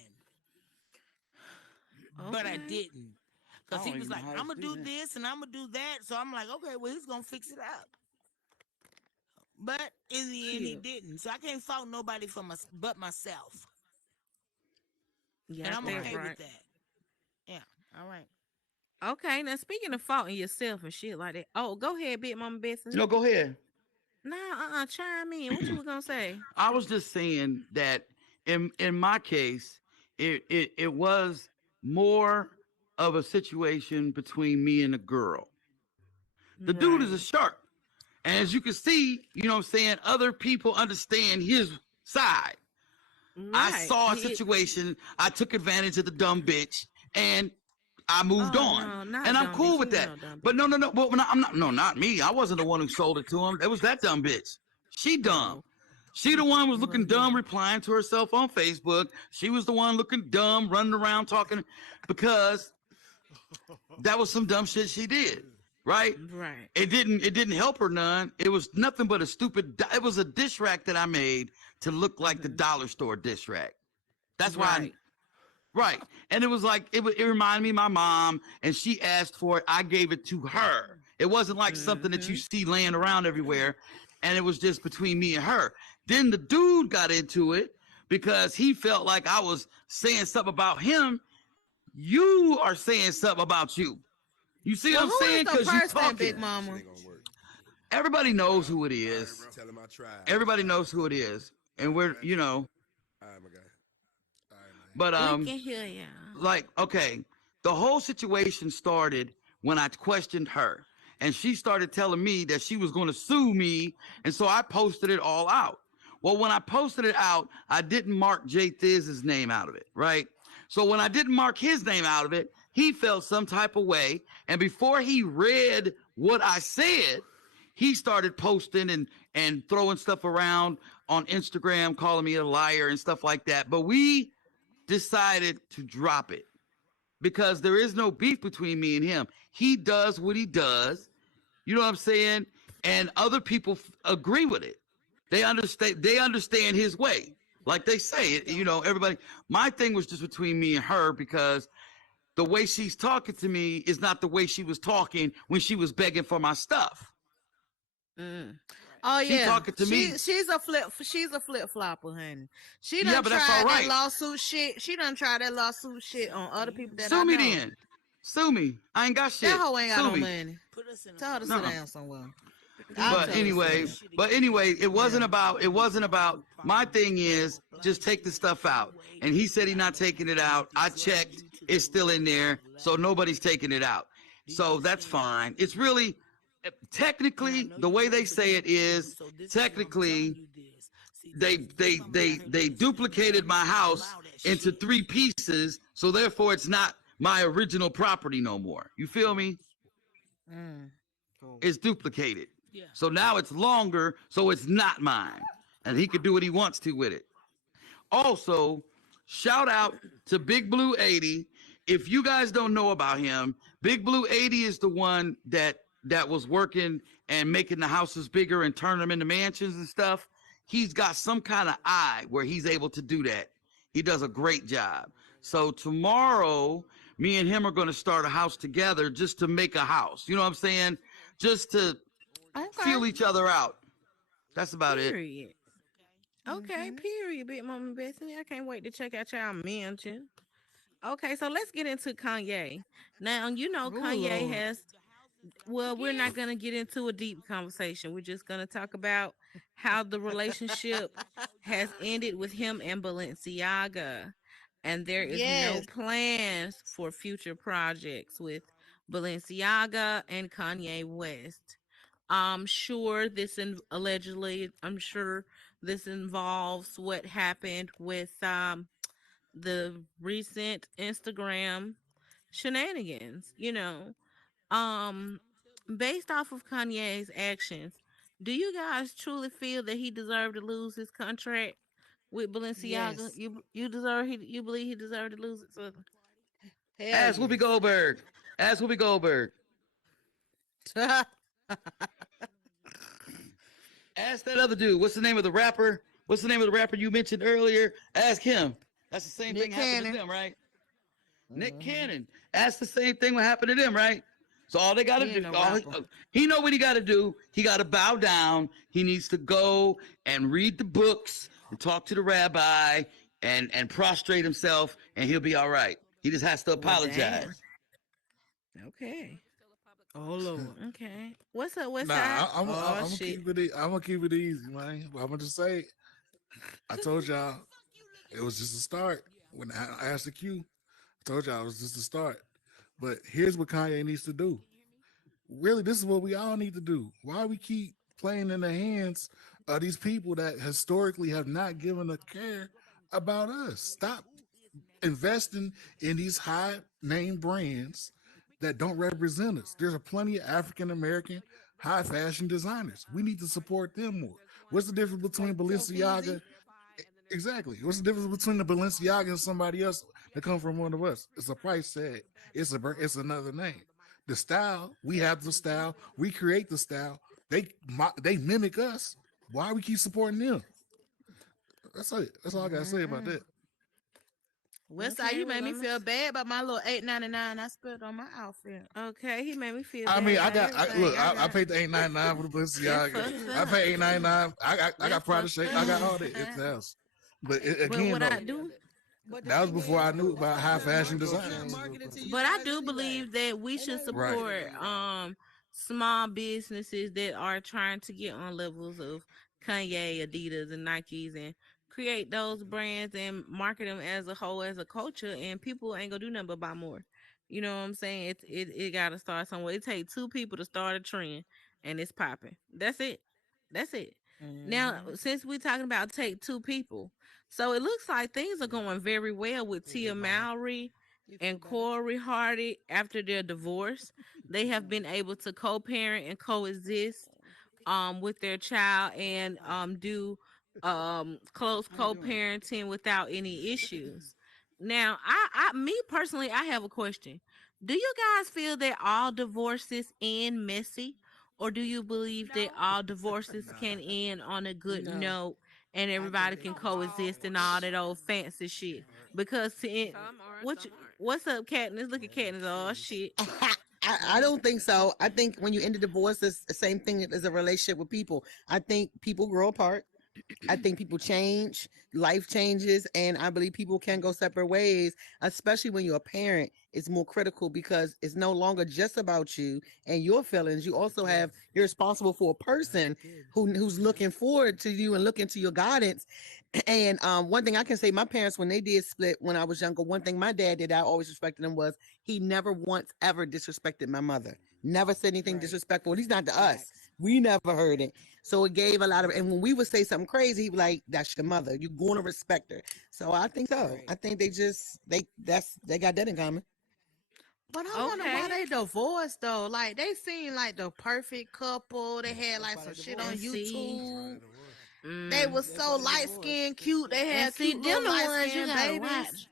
But I Okay. didn't. I Because he don't was even know like, how I'm to going to do do that. this and I'm going to do that. So I'm like, okay, well, he's going to fix it up. But in the end, he Cute. didn't. So I can't fault nobody but myself. Yeah, And I'm that's okay Right. with right. that. Yeah. All right. Okay, now speaking of faulting yourself and shit like that. Oh, go ahead, Big Mama Bessie. No, go ahead. Nah, chime in. What you was gonna say? I was just saying that in my case, it was more of a situation between me and a girl. The dude is a Right. shark. And as you can see, you know what I'm saying, other people understand his side. I Right. saw a situation, I took advantage of the dumb bitch, and I moved Oh on. no, not And I'm dumb bitch. cool You with ain't that. no dumb But bitch. no, no, no. But I'm not, no, not me. I wasn't the one who sold it to him. It was that dumb bitch. She dumb. Oh, She the one was well, looking yeah. dumb, replying to herself on Facebook. She was the one looking dumb, running around talking because that was some dumb shit she did. Right? Right. It didn't help her none. It was nothing but a stupid. It was a dish rack that I made to look like the Hmm. dollar store dish rack. That's why Right. right. And it was like it reminded me of my mom, and she asked for it. I gave it to her. It wasn't like something that you Mm-hmm. see laying around everywhere, and it was just between me and her. Then the dude got into it because he felt like I was saying something about him. You are saying something about you. You see what well, I'm who is saying? the Because you person, Big talking. Shit Mama? ain't gonna work. Everybody knows who it is. Tell him I tried. Everybody knows who it is, and we're All right, my guy. All right, man. but We can hear ya. like okay, the whole situation started when I questioned her, and she started telling me that she was going to sue me, and so I posted it all out. Well, when I posted it out, I didn't mark Jay Thiz's name out of it, right? So when I didn't mark his name out of it, he felt some type of way, and before he read what I said, he started posting and throwing stuff around on Instagram, calling me a liar and stuff like that. But we decided to drop it because there is no beef between me and him. He does what he does. You know what I'm saying? And other people agree with it. They understand his way. Like they say, everybody. My thing was just between me and her because the way she's talking to me is not the way she was talking when she was begging for my stuff. Mm. Oh She yeah, talking to me. she's a flip flopper, honey. She Yeah, done but that's all tried that right. lawsuit shit. She done tried that lawsuit shit on other people that I Sue me know. then. Sue me. I ain't got That shit. hoe ain't got Sue no me. money. Put us in a Tell her to sit phone. No. down somewhere. I'll Don't But tell her do to sit anyway, down. it wasn't Yeah. about. It wasn't about. My thing is just take the stuff out. And he said he's not taking it out. I checked. It's still in there, so nobody's taking it out. So that's fine. It's really technically the way they say it is technically they duplicated my house into three pieces, so therefore it's not my original property no more. You feel me? Mm. It's duplicated. Yeah. So now it's longer, so it's not mine. And he could do what he wants to with it. Also, shout out to Big Blue 80. If you guys don't know about him, Big Blue 80 is the one that was working and making the houses bigger and turning them into mansions and stuff. He's got some kind of eye where he's able to do that. He does a great job. So tomorrow, me and him are going to start a house together just to make a house. You know what I'm saying? Just to Okay. feel each other out. That's about it. Period. Okay, Mm-hmm. period, Big Mama Bessie. I can't wait to check out y'all mention. Okay, so let's get into Kanye. Now, Oh Kanye Lord. has, well, we're not going to get into a deep conversation. We're just going to talk about how the relationship has ended with him and Balenciaga. And there is no Yes. plans for future projects with Balenciaga and Kanye West. I'm sure this involves what happened with the recent Instagram shenanigans, Um based off of Kanye's actions, do you guys truly feel that he deserved to lose his contract with Balenciaga? Yes. You believe he deserved to lose it, so Hell Ask Whoopi yes. Goldberg. Ask Whoopi Goldberg. Ask that other dude. What's the name of the rapper? What's the name of the rapper you mentioned earlier? Ask him. That's the same thing Nick happened to Cannon. them, right? Nick Hmm. Cannon. Ask the same thing what happened to them, right? So all they got to He ain't do, no rapper. he know what he got to do. He got to bow down. He needs to go and read the books and talk to the rabbi and prostrate himself, and he'll be all right. He just has to Well, damn. apologize. okay. Oh Lord. Okay. What's up, West Nah, Side? Oh I'm gonna shit. keep it. I'm gonna keep it easy, man. But I'm gonna just say, I told y'all it was just a start. When I asked the Q, I told y'all it was just a start. But here's what Kanye needs to do. Really, this is what we all need to do. Why we keep playing in the hands of these people that historically have not given a care about us? Stop investing in these high name brands that don't represent us. There's a plenty of African American high fashion designers. We need to support them more. What's the difference between Balenciaga? Exactly. What's the difference between the Balenciaga and somebody else that come from one of us? It's a price tag. It's another name. The style, we have the style. We create the style. They mimic us. Why we keep supporting them? That's it. That's all I gotta say about Mm-mm. that. West Side, Okay, you well, made me I'm feel bad about my little $8.99 I spent on my outfit. okay. He made me feel I bad mean, about look. everything. I I got paid the $8.99 for the that's Balenciaga. fucked I up. paid $8.99. I got That's product fucked shape. I got up. all that at the house. But But again, what though, I do But the that was thing before is, I knew about high fashion it's not designers. marketed to you But I guys do anyway. believe that we Ain't should nothing Right. marketed to support y'all. small businesses that are trying to get on levels of Kanye, Adidas, and Nikes and create those brands and market them as a whole as a culture, and people ain't gonna do nothing but buy more. You know what I'm saying? It gotta start somewhere. It take two people to start a trend and it's popping. That's it. That's it. Now, Hmm. since we're talking about take two people, so it looks like things are going very well with Tia Mowry You feel and better? Corey Hardy after their divorce. They have been able to co-parent and coexist with their child and do close How you doing? co-parenting without any issues. Now, me personally, I have a question. Do you guys feel that all divorces end messy, or do you believe that all divorces can end on a good No, note and I think everybody they can can end coexist and all messy. that old fancy shit? Because Some are, what you, some aren't. what's up, Katniss? Look at Katniss. Oh shit. I don't think so. I think when you end a divorce, it's the same thing as a relationship with people. I think people grow apart. I think people change, life changes, and I believe people can go separate ways, especially when you're a parent. It's more critical because it's no longer just about you and your feelings. You also have, you're responsible for a person who's looking forward to you and looking to your guidance. And one thing I can say, my parents, when they did split when I was younger, one thing my dad did, I always respected him, was he never once ever disrespected my mother. Never said anything Right. disrespectful, at least not to us. Facts. We never heard it. So it gave a lot of, and when we would say something crazy, he'd be like, that's your mother. You're going to respect her. So I think so. Right. I think they got that in common. But I wonder why Okay. they divorced though. Like they seemed like the perfect couple. They had That's like why some they shit on And divorced. see, YouTube. They mm, was That's so why they light divorced. skinned, cute. They and had see, cute them little the light ones you skinned gotta babies. watch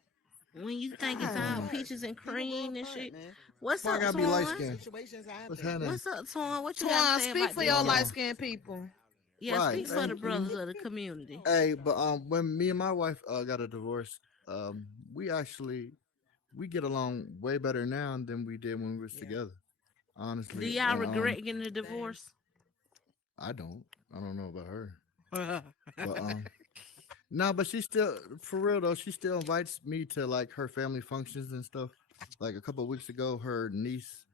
when you think it's God, all Mm. peaches and People grow cream and apart, shit. man. What's Why I up, gotta be light Twan? skinned? Situations What's happen. happening? What's up, Twan? What you got to Twan, say speak about for this your Going light on? divorce? skinned people. Yeah, Right. speak for the Thank you. brothers of the community. Hey, but when me and my wife got a divorce, we actually we get along way better now than we did when we was Yeah. together. Do Honestly, y'all and regret getting a Same. divorce? I don't. I don't know about her, Right. but no, but she still, for real though, she still invites me to like her family functions and stuff. Like a couple of weeks ago, her niece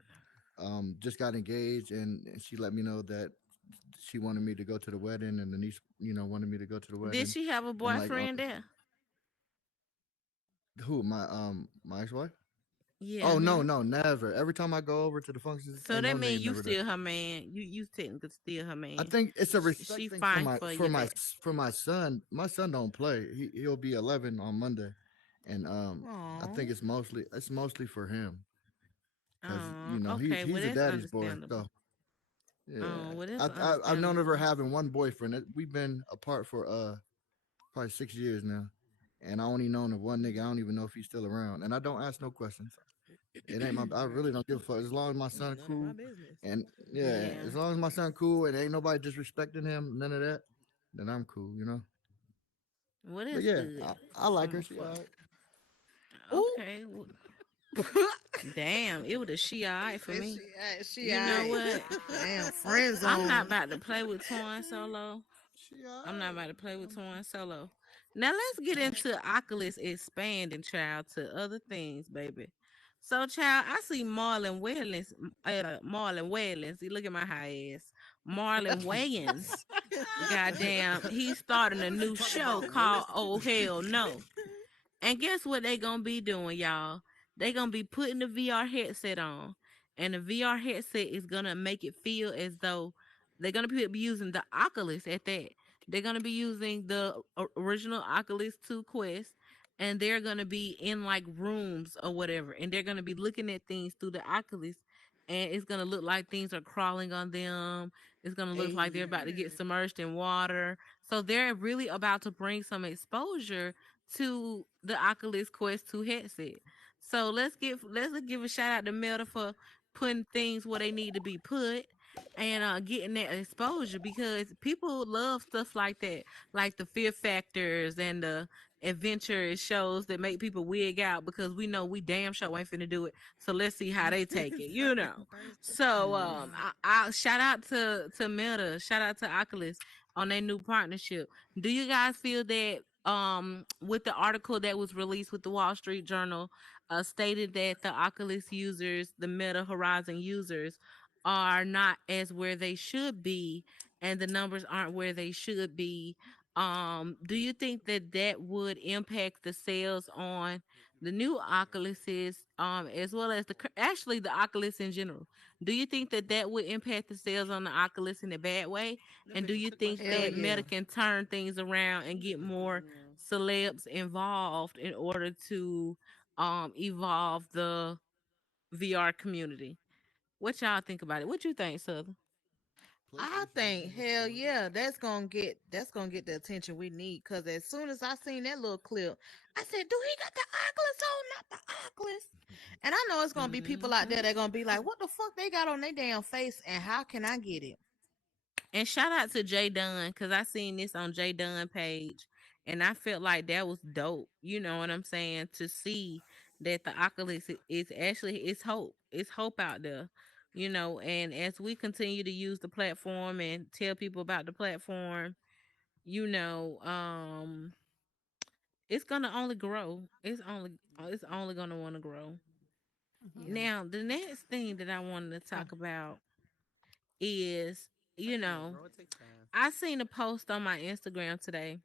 just got engaged, and she let me know that she wanted me to go to the wedding, and the niece, wanted me to go to the Did wedding, she have a and like boyfriend there? who, my ex-wife? Yeah. Oh no, no, never. Every time I go over to the functions, So ain't that no mean nigga you never there. still her man. You technically still her I man. think it's a She respect thing fine for you that. for my son. My son don't play. He'll be 11 on Monday, and I think Oh, it's mostly for him because Okay. Well, he's a that's daddy's boy. understandable. So yeah, Well, that's I've known of her understandable. having one boyfriend. We've been apart for probably 6 years now, and I only known of one nigga. I don't even know if he's still around, and I don't ask no questions. It ain't my. I really don't give a fuck as long as my son None of my cool, business. and yeah, Yeah. as long as my son cool and ain't nobody disrespecting him, none of that, then I'm cool, you know. Well, But that's yeah, good. I like her. From She for alright. ooh. okay. Damn, it was a she alright for And me. she You know alright. what? Damn, friend I'm not zone. about to play with Torn Solo. She I'm not alright. about to play with Torn Solo. Now let's get into Oculus expanding, child, to other things, baby. So, child, I see Marlon Wayans. Marlon Wayans. See, look at my high ass. Marlon Wayans. Goddamn, he's starting a new show called Oh Hell No. And guess what they gonna be doing, y'all? They gonna be putting the VR headset on, and the VR headset is gonna make it feel as though they're gonna be using the Oculus at that. They're gonna be using the original Oculus 2 Quest, and they're gonna be in like rooms or whatever, and they're gonna be looking at things through the Oculus, and it's gonna look like things are crawling on them. It's gonna look like they're about to get submerged in water. So they're really about to bring some exposure to the Oculus Quest 2 headset. So let's give a shout out to Meta for putting things where they need to be put and getting that exposure because people love stuff like that, like the fear factors and the adventure shows that make people wig out because we know we damn sure ain't finna do it. So let's see how they take it, you know. So I shout out to Meta, shout out to Oculus on their new partnership. Do you guys feel that with the article that was released with the Wall Street Journal stated that the Oculus users, the Meta Horizon users are not as where they should be and the numbers aren't where they should be? Do you think that that would impact the sales on the new Oculuses as well as actually the Oculus in general? Do you think that that would impact the sales on the Oculus in a bad way? And do you think Hell that yeah. Meta can turn things around and get more celebs involved in order to evolve the VR community? What y'all think about it? What you think, Southern? I PlayStation is think moving hell forward. yeah, that's gonna get the attention we need. Cause as soon as I seen that little clip, I said, "Do he got the Oculus on? Not the Oculus." And I know it's gonna be people out there Hmm. that gonna be like, "What the fuck they got on their damn face? And how can I get it?" And shout out to Jay Dunn because I seen this on Jay Dunn page, and I felt like that was dope. You know what I'm saying? To see that the Oculus is actually it's hope. It's hope out there. You know, and as we continue to use the platform and tell people about the platform, you know, it's gonna only grow. It's only gonna want to grow. Yeah. Now, the next thing that I wanted to Huh. talk about is, How you you gonna know, grow? It takes time. I seen a post on my Instagram today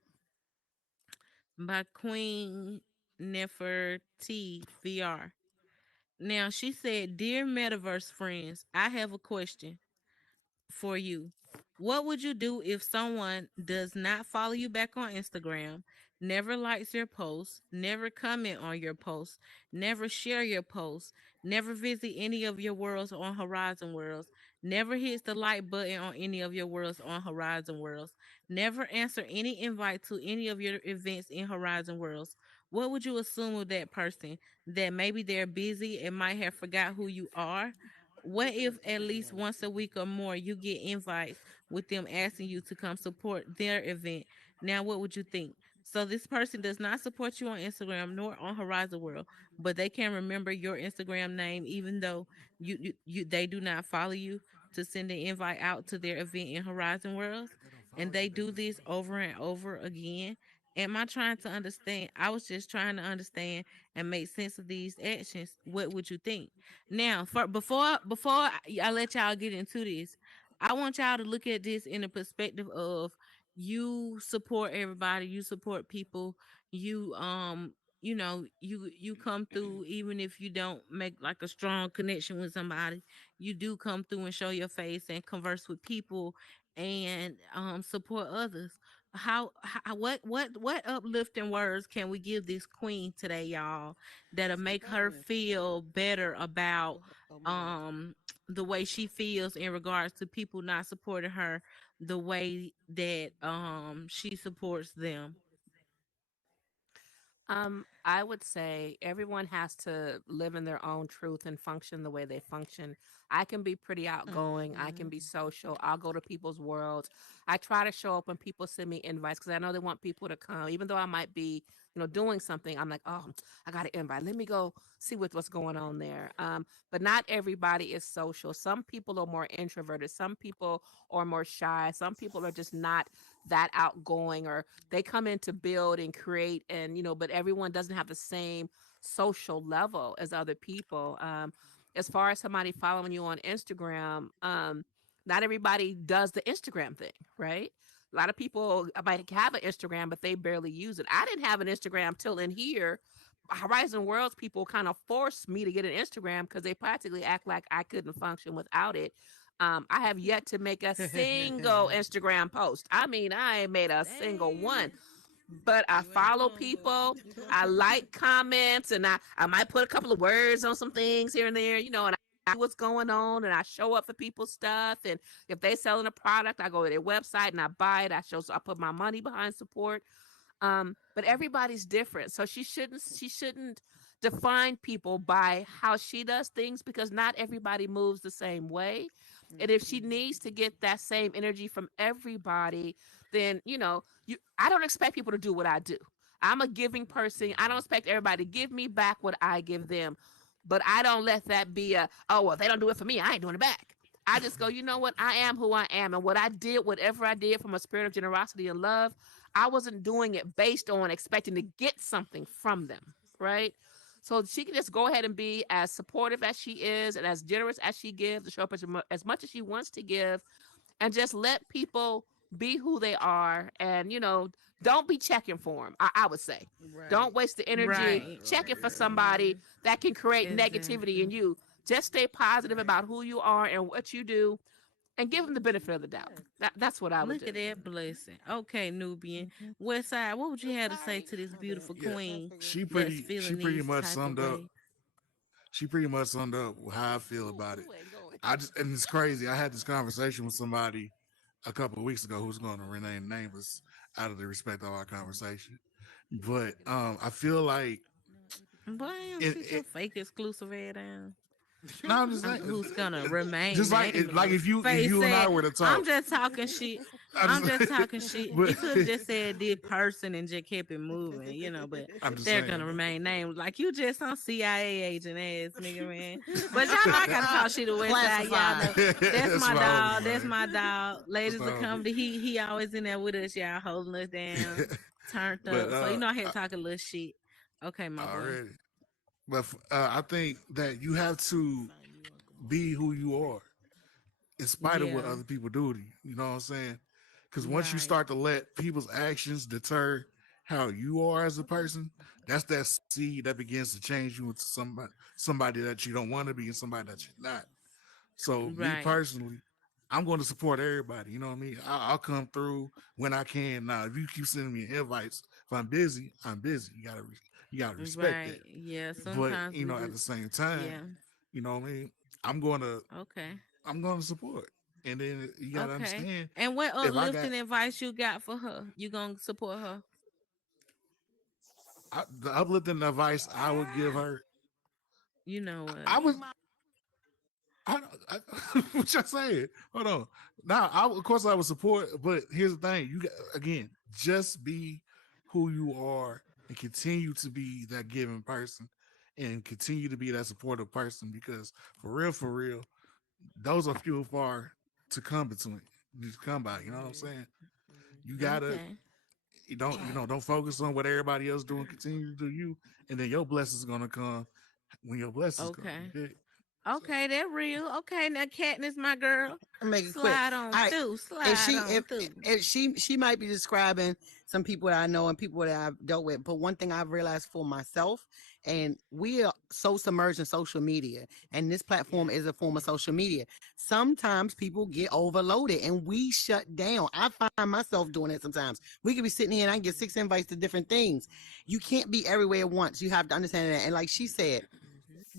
by Queen Nefertiti VR. Now she said, "Dear Metaverse friends, I have a question for you. What would you do if someone does not follow you back on Instagram, never likes your posts, never comment on your posts, never share your posts, never visit any of your worlds on Horizon Worlds, never hits the like button on any of your worlds on Horizon Worlds, never answer any invite to any of your events in Horizon Worlds? What would you assume of that person? That maybe they're busy and might have forgot who you are? What if at least once a week or more you get invites with them asking you to come support their event? Now, what would you think? So this person does not support you on Instagram nor on Horizon World, but they can remember your Instagram name even though they do not follow you to send an invite out to their event in Horizon Worlds, They don't and follow you. they They do just this like over and over again. Am I trying to understand? I was just trying to understand and make sense of these actions. What would you think? Now, for before I let y'all get into this, I want y'all to look at this in the perspective of you support everybody, you support people, you you come through even if you don't make like a strong connection with somebody. You do come through and show your face and converse with people and support others. How what uplifting words can we give this queen today, y'all, that'll make her feel better about um the way she feels in regards to people not supporting her the way that she supports them? I would say everyone has to live in their own truth and function the way they function. I can be pretty outgoing. I can be social. I'll go to people's worlds. I try to show up when people send me invites because I know they want people to come. Even though I might be, doing something, I'm like, oh, I got an invite. Let me go see what's going on there. But not everybody is social. Some people are more introverted. Some people are more shy. Some people are just not that outgoing, or they come in to build and create, and but everyone doesn't have the same social level as other people. As far as somebody following you on Instagram, not everybody does the Instagram thing, right? A lot of people might have an Instagram, but they barely use it. I didn't have an Instagram till in here. Horizon Worlds people kind of forced me to get an Instagram because they practically act like I couldn't function without it. I have yet to make a single Instagram post. I mean, I ain't made a single one, but I follow people. I like comments, and I might put a couple of words on some things here and there, and I see what's going on, and I show up for people's stuff. And if they selling a product, I go to their website and I buy it. I put my money behind support. But everybody's different, so she shouldn't define people by how she does things, because not everybody moves the same way. And if she needs to get that same energy from everybody, then I don't expect people to do what I do. I'm a giving person. I don't expect everybody to give me back what I give them, but I don't let that be oh, well, if they don't do it for me, I ain't doing it back. I just go, you know what? I am who I am. And what I did, whatever I did from a spirit of generosity and love, I wasn't doing it based on expecting to get something from them, right? So she can just go ahead and be as supportive as she is and as generous as she gives, to show up as much as she wants to give, and just let people be who they are. And don't be checking for them. I would say, don't waste the energy Right. checking for somebody that can create negativity in Exactly. you. Just stay positive about who you are and what you do, and give them the benefit of the doubt. That's what I would Look do. at that blessing. Okay, Nubian. Westside, what would you have to say to this beautiful Yeah, queen she that's pretty she feeling pretty these much type of summed up. way? She pretty much summed up how I feel about it. Who ain't going? And it's crazy. I had this conversation with somebody a couple of weeks ago who's going to remain nameless out of the respect of our conversation. But I feel like Boy, sit your it fake exclusive head down. no, I'm just saying, Who's gonna remain just like nameless? if Face you and I said, were to I'm talk, just talking shit. I I'm just, just talking shit. but You could have just said this person and just kept it moving, but I'm just they're saying, gonna remain nameless. Like you just some CIA agent ass nigga, man. But y'all know I gotta talk shit to Westside. Y'all Classified. know that's that's my my homie, dog. That's man. my dog. That's Ladies my will homie. come to he always in there with us, y'all, holding us down, turned But up. So I had to talk a little shit. Okay, my boy. already, but I think that you have to be who you are in spite of what Yeah. other people do to you. You know what I'm saying? Because once you Right. start to let people's actions deter how you are as a person, that's that seed that begins to change you into somebody that you don't want to be and somebody that you're not. So me Right. personally, I'm going to support everybody. You know what I mean? I'll come through when I can. Now, if you keep sending me invites, if I'm busy, I'm busy. You gotta respect Right. that. Yeah. But Sometimes we at just the same time, yeah. you know what I mean? I'm going to Okay. I'm going to support. And then you got to Okay. understand And what if I got uplifting advice you got for her? You gonna support her? the uplifting advice I would give her, You know I what? was, I what y'all saying? Hold on. Now, of course, I would support, but here's the thing: you got, again, just be who you are and continue to be that giving person, and continue to be that supportive person. Because for real, those are few and far to come between. You to come by. You know what I'm saying? You gotta Okay. don't focus on what everybody else doing. Continue to do you, and then your blessings gonna come when your blessings come. Okay. You dig? Okay, that real. Okay, now Katniss, my girl, Make it quick. slide on All right. through. If Slide she on through. if she might be describing some people that I know and people that I've dealt with, but one thing I've realized for myself, and we are so submerged in social media, and this platform is a form of social media. Sometimes people get overloaded and we shut down. I find myself doing it sometimes. We could be sitting here and I get 6 invites to different things. You can't be everywhere at once. You have to understand that. And like she said,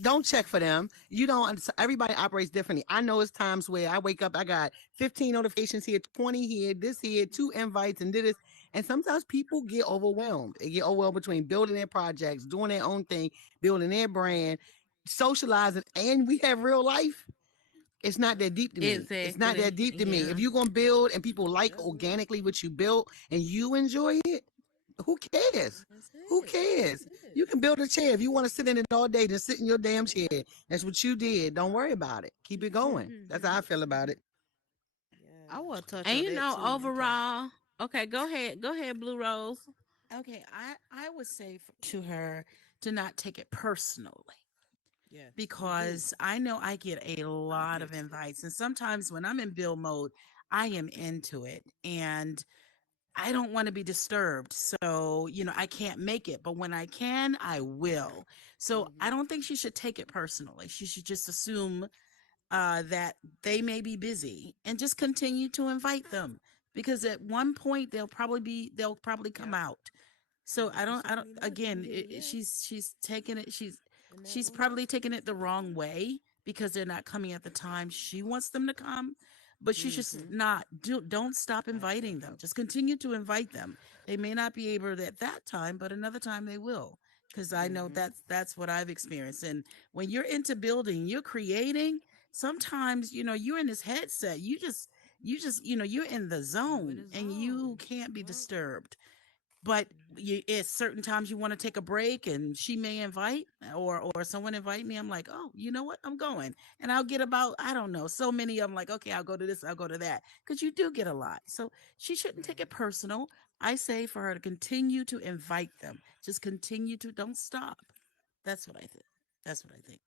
don't check for them. You don't. Everybody operates differently. I know it's times where I wake up, I got 15 notifications here, 20 here, this here, 2 invites, and did this. And sometimes people get overwhelmed. They get overwhelmed between building their projects, doing their own thing, building their brand, socializing, and we have real life. It's not that deep to me. It's not Exactly. that deep to me. Yeah. If you're gonna build and people like organically what you built and you enjoy it, who cares? Who cares? You can build a chair. If you want to sit in it all day, just sit in your damn chair. That's what you did. Don't worry about it. Keep it going. That's how I feel about it. I want to touch And on you that know, too. overall, okay, go ahead. Go ahead, Blue Rose. Okay, I would say to her to not take it personally Yeah. because I know I get a lot of invites, and sometimes when I'm in build mode, I am into it, and I don't want to be disturbed. So, I can't make it, but when I can, I will. So, I don't think she should take it personally. She should just assume that they may be busy and just continue to invite them because at one point they'll probably come out. So I don't again she's taking it she's probably taking it the wrong way because they're not coming at the time she wants them to come, but she should not don't stop inviting them, just continue to invite them. They may not be able to at that time, but another time they will, because I know that's what I've experienced. And when you're into building, you're creating, sometimes you're in this headset, you just you're in the zone and you can't be disturbed. But it's certain times you want to take a break and she may invite, or someone invite me, I'm like, oh, you know what, I'm going, and I'll get about, I don't know, so many of them, like, okay, I'll go to this, I'll go to that, because you do get a lot. So she shouldn't take it personal. I say for her to continue to invite them, just continue to, don't stop. That's what I think. That's what I think.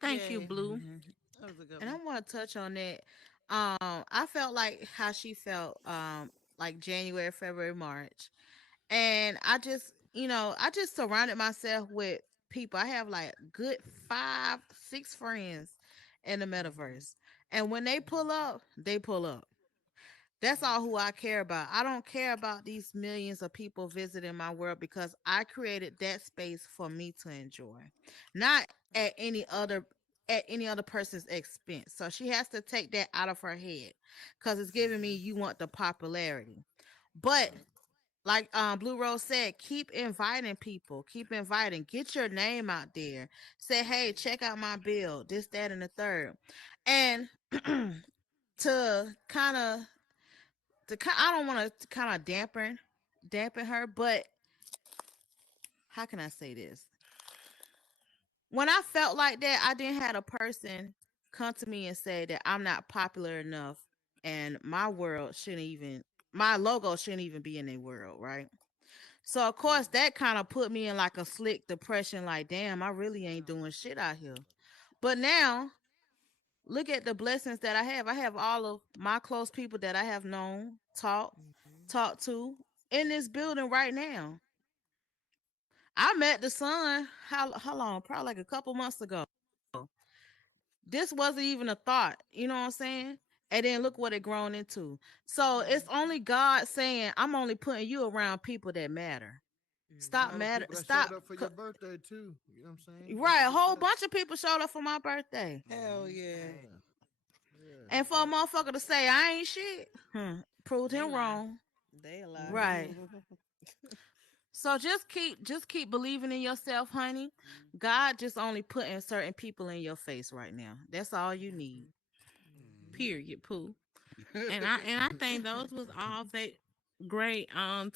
Thank you, Yeah. Blue. That was a good And I one. want to touch on that. I felt like how she felt, like January, February, March. And I just surrounded myself with people. I have like good 5, 6 friends in the metaverse. And when they pull up, they pull up. That's all who I care about. I don't care about these millions of people visiting my world because I created that space for me to enjoy, not at any other person's expense. So she has to take that out of her head because it's giving me you want the popularity. But like Blue Rose said, keep inviting people, keep inviting, get your name out there. Say, hey, check out my build, this, that, and the third. And to kind of I don't want to kind of dampen her, but how can I say this? When I felt like that, I didn't have a person come to me and say that I'm not popular enough and my logo shouldn't even be in their world, right? So of course that kind of put me in like a slick depression, like damn, I really ain't doing shit out here. But now look at the blessings that I have. I have all of my close people that I have known, talked to in this building right now. I met the son how long? Probably like a couple months ago. This wasn't even a thought. You know what I'm saying? And then look what it grown into. So it's only God saying, I'm only putting you around people that matter. And Stop all the matter. people that Stop. showed up for your birthday too. You know what I'm saying? Don't Right, a forget whole that. bunch of people showed up for my birthday. Hell yeah. Yeah. Yeah. And for a motherfucker to say I ain't shit, proved They him lie. wrong. They a lie. Right. So just keep believing in yourself, honey. God just only putting certain people in your face right now. That's all you need. Period, Pooh. And I think those was all great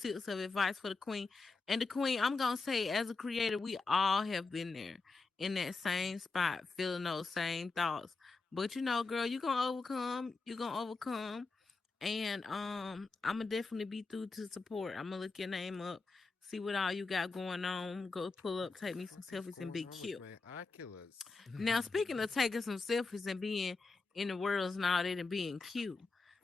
tips of advice for the queen. And the queen, I'm gonna say, as a creator, we all have been there in that same spot, feeling those same thoughts. But girl, you're gonna overcome. You're gonna overcome. And I'm gonna definitely be through to support. I'm gonna look your name up, see what all you got going on. Go pull up, take me some Fuck is selfies, and going be on with cute. my Oculus? Now, speaking of taking some selfies and being in the world and all that and being cute,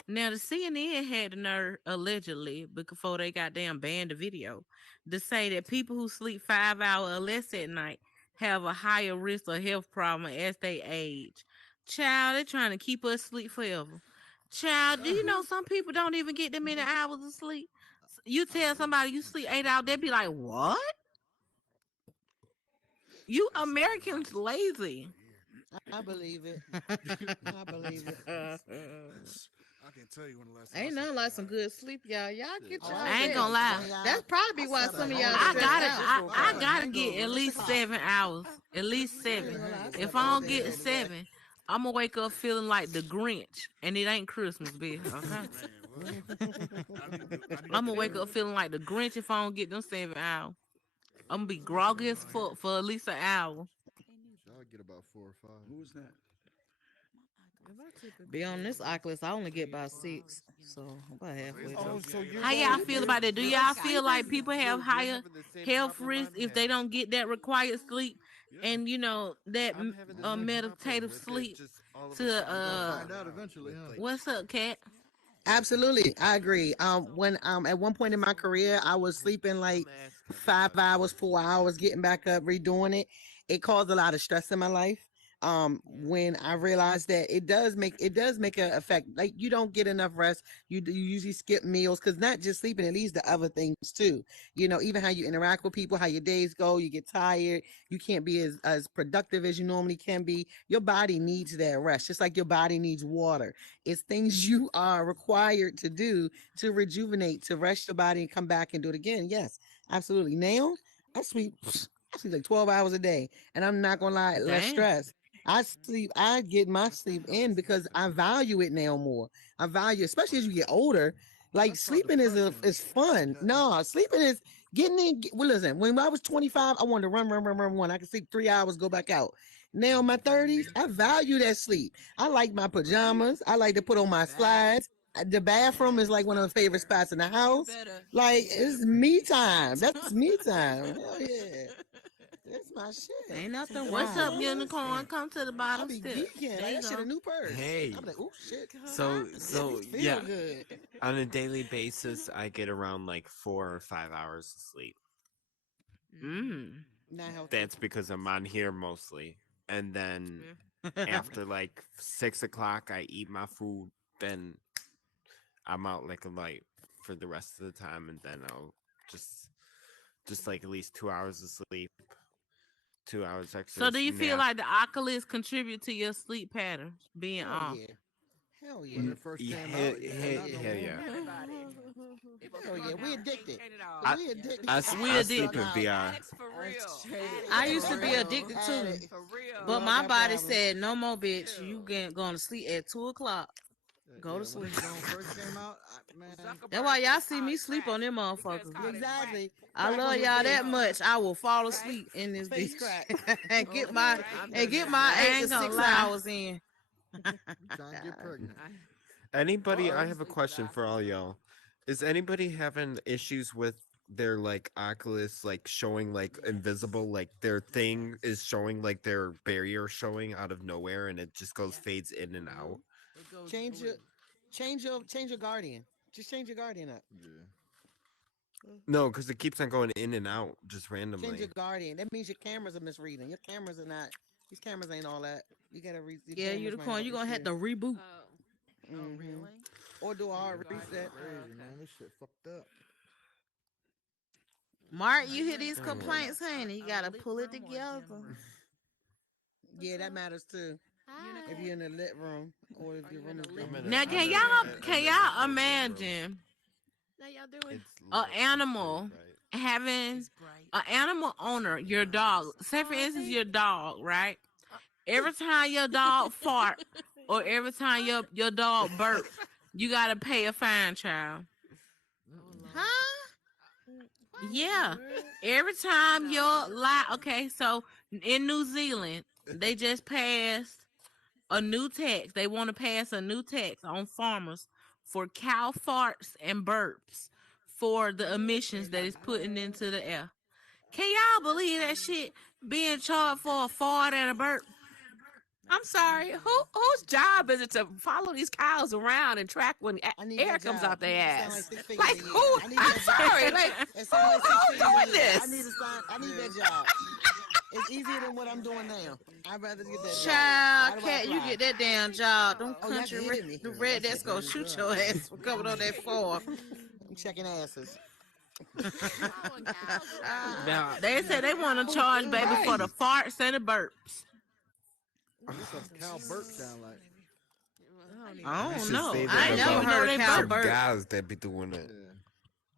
now the CNN had the nerve, allegedly, before they goddamn banned the video, to say that people who sleep 5 hours or less at night have a higher risk of health problem as they age. Child, they're trying to keep us asleep forever. Child, do you know some people don't even get them many hours of sleep? You tell somebody you sleep 8 hours, they be like, "What? You That's a Americans lot. lazy." I believe it. I believe it. I can tell you when the last time I Ain't slept nothing like some 5 hours. good sleep, y'all. Y'all Shit, get Oh, y'all I I ain't slept gonna like rest. lie. 20 That's hours. probably I why slept some like of a y'all whole I day. stressed gotta, out. I Like a gotta get hangover. at What's it least called? 7 hours. At least I ain't seven. gonna lie. I If slept I all don't day get yesterday. 7, I'm gonna wake up feeling like the Grinch, and it ain't Christmas, bitch. Okay. Man, what? I need to I'm gonna get wake up pregnant. feeling like the Grinch if I don't get them 7 hours. I'm gonna be That's what I'm groggy saying as around here. fuck for at least an hour. I'll get about 4 or 5. Who was that? Be on this Oculus, I only get about 6, so I'm about I say it's halfway Oh, there. definitely so an 8 you're How hour y'all going sleep. feel about that? Do you're y'all feel like people have you're higher having the same health problem risks I'm if they having. don't get that required sleep Yeah. and that I'm having the same problem meditative with it. sleep Just all of a to sudden We're gonna going find in and out out. eventually, huh? Like what's up, Cat? Absolutely, I agree. When at one point in my career, I was sleeping like dumbass 5 hours, everybody. 4 hours, getting back up, redoing it. It caused a lot of stress in my life. When I realized that it does make an effect. Like you don't get enough rest. You usually skip meals because not just sleeping, it leads to other things too. Even how you interact with people, how your days go. You get tired. You can't be as productive as you normally can be. Your body needs that rest, just like your body needs water. It's things you are required to do to rejuvenate, to rest your body and come back and do it again. Yes, absolutely. Now I sleep. I sleep like 12 hours a day, and I'm not gonna lie, less Damn. stress. I get my sleep in because I value it now more. I value, especially as you get older. Like That's called sleeping depression. is fun. No, sleeping is getting in. Well, listen, when I was 25, I wanted to run. I could sleep 3 hours, go back out. Now in my 30s, I value that sleep. I like my pajamas. I like to put on my slides. The bathroom is like one of the favorite spots in the house. Like it's me time. That's me time. Hell yeah. That's my shit. Ain't Some nothing good What's wrong up, with it. pajamas. unicorn? Come to the I bottom be step. geeking. There Like you that shit a go. new purse. I be Hey. like, oh shit. So It feel yeah, good. on a daily basis I get around like 4 or 5 hours of sleep. Mm. Not healthy. That's because I'm on here mostly. And then after like 6 o'clock I eat my food, then I'm out like a light for the rest of the time, and then I'll just like at least 2 hours of sleep, 2 hours So, do exercise you feel nap. like the Oculus contribute to your sleep patterns being Hell off? yeah. Hell When yeah. it first Yeah, came hell, out, yeah, Hell not no yeah. hell more. yeah. Everybody. People Hell yeah. strung We out. Can't addicted. turn it off. I We addicted. I, We I are sleep Strung in addicted. out. VR. Addicts for I'm real. straight I Addicts used for to for be real. real. addicted too, Addict. For We but real. all my got body problems. said no more, bitch. You going to sleep at 2 o'clock. Go Yeah, to when sleep. them Jones first came out, man, That's Zuckerberg why said y'all it's see called me it sleep crack on them because it's motherfuckers. called it crack. Exactly. I Crack love on your y'all that face. much. I will fall Okay. asleep in this Face bitch crack. and get Okay. my I've and done get that. my I eight to ain't gonna six lie. hours in. you trying to get pregnant. I Anybody, I fall have a asleep with question for all Oculus on. y'all. Is anybody having issues with their like Oculus like showing like invisible, like their thing is showing like their barrier showing out of nowhere and it just goes fades in and out? Change your change your guardian. Just change your guardian up. Yeah. No, because it keeps on going in and out just Change your randomly. guardian. That means your cameras are misreading. Your cameras are not. These cameras ain't all that. You gotta read. Your Yeah, cameras might have unicorn, an you gonna have issue. to reboot. Oh, Mm-hmm. really? Or do a Change Yeah, your hard this shit guardian. reset. Oh, crazy, okay. man. This shit fucked up. Mark, Are you you hear in these Mm. complaints, honey? You a gotta lit pull it room or a dim together. room? Yeah, that matters too. If Unicorn? you're in a lit room or if Are your you in room a is lit I'm in dim. a Now, room or I'm can in a y'all dim I'm can in room? a y'all full lit room. imagine How y'all doing? It's an lit. It's very animal bright. having It's bright. an animal owner, your dog? Say for instance, your dog, right? Every time your dog fart or every time your dog burp, you gotta pay a fine, child. Oh Lord. Huh? Yeah. What? Every time No. your okay, so in New Zealand, they just passed a new tax. They want to pass a new tax on farmers for cow farts and burps for the emissions that it's putting into the air. Can y'all believe that shit? Being charged for a fart and a burp. I'm sorry. Whose job is it to follow these cows around and track when air comes out their ass? Like who? I'm sorry. Like It sounds like who's doing this? I need that job. It's easier than what I'm doing now. I'd rather get that Child, job. cat, you get that damn job. Them Oh, y'all country can hit me. the red that's gonna shoot your ass for coming on that farm. I'm checking asses. Now, they said they want to charge baby for the farts and the burps. What's a cow burp sound like? I You don't should know. say I that ain't never about heard a cow some burp. guys that be doing that.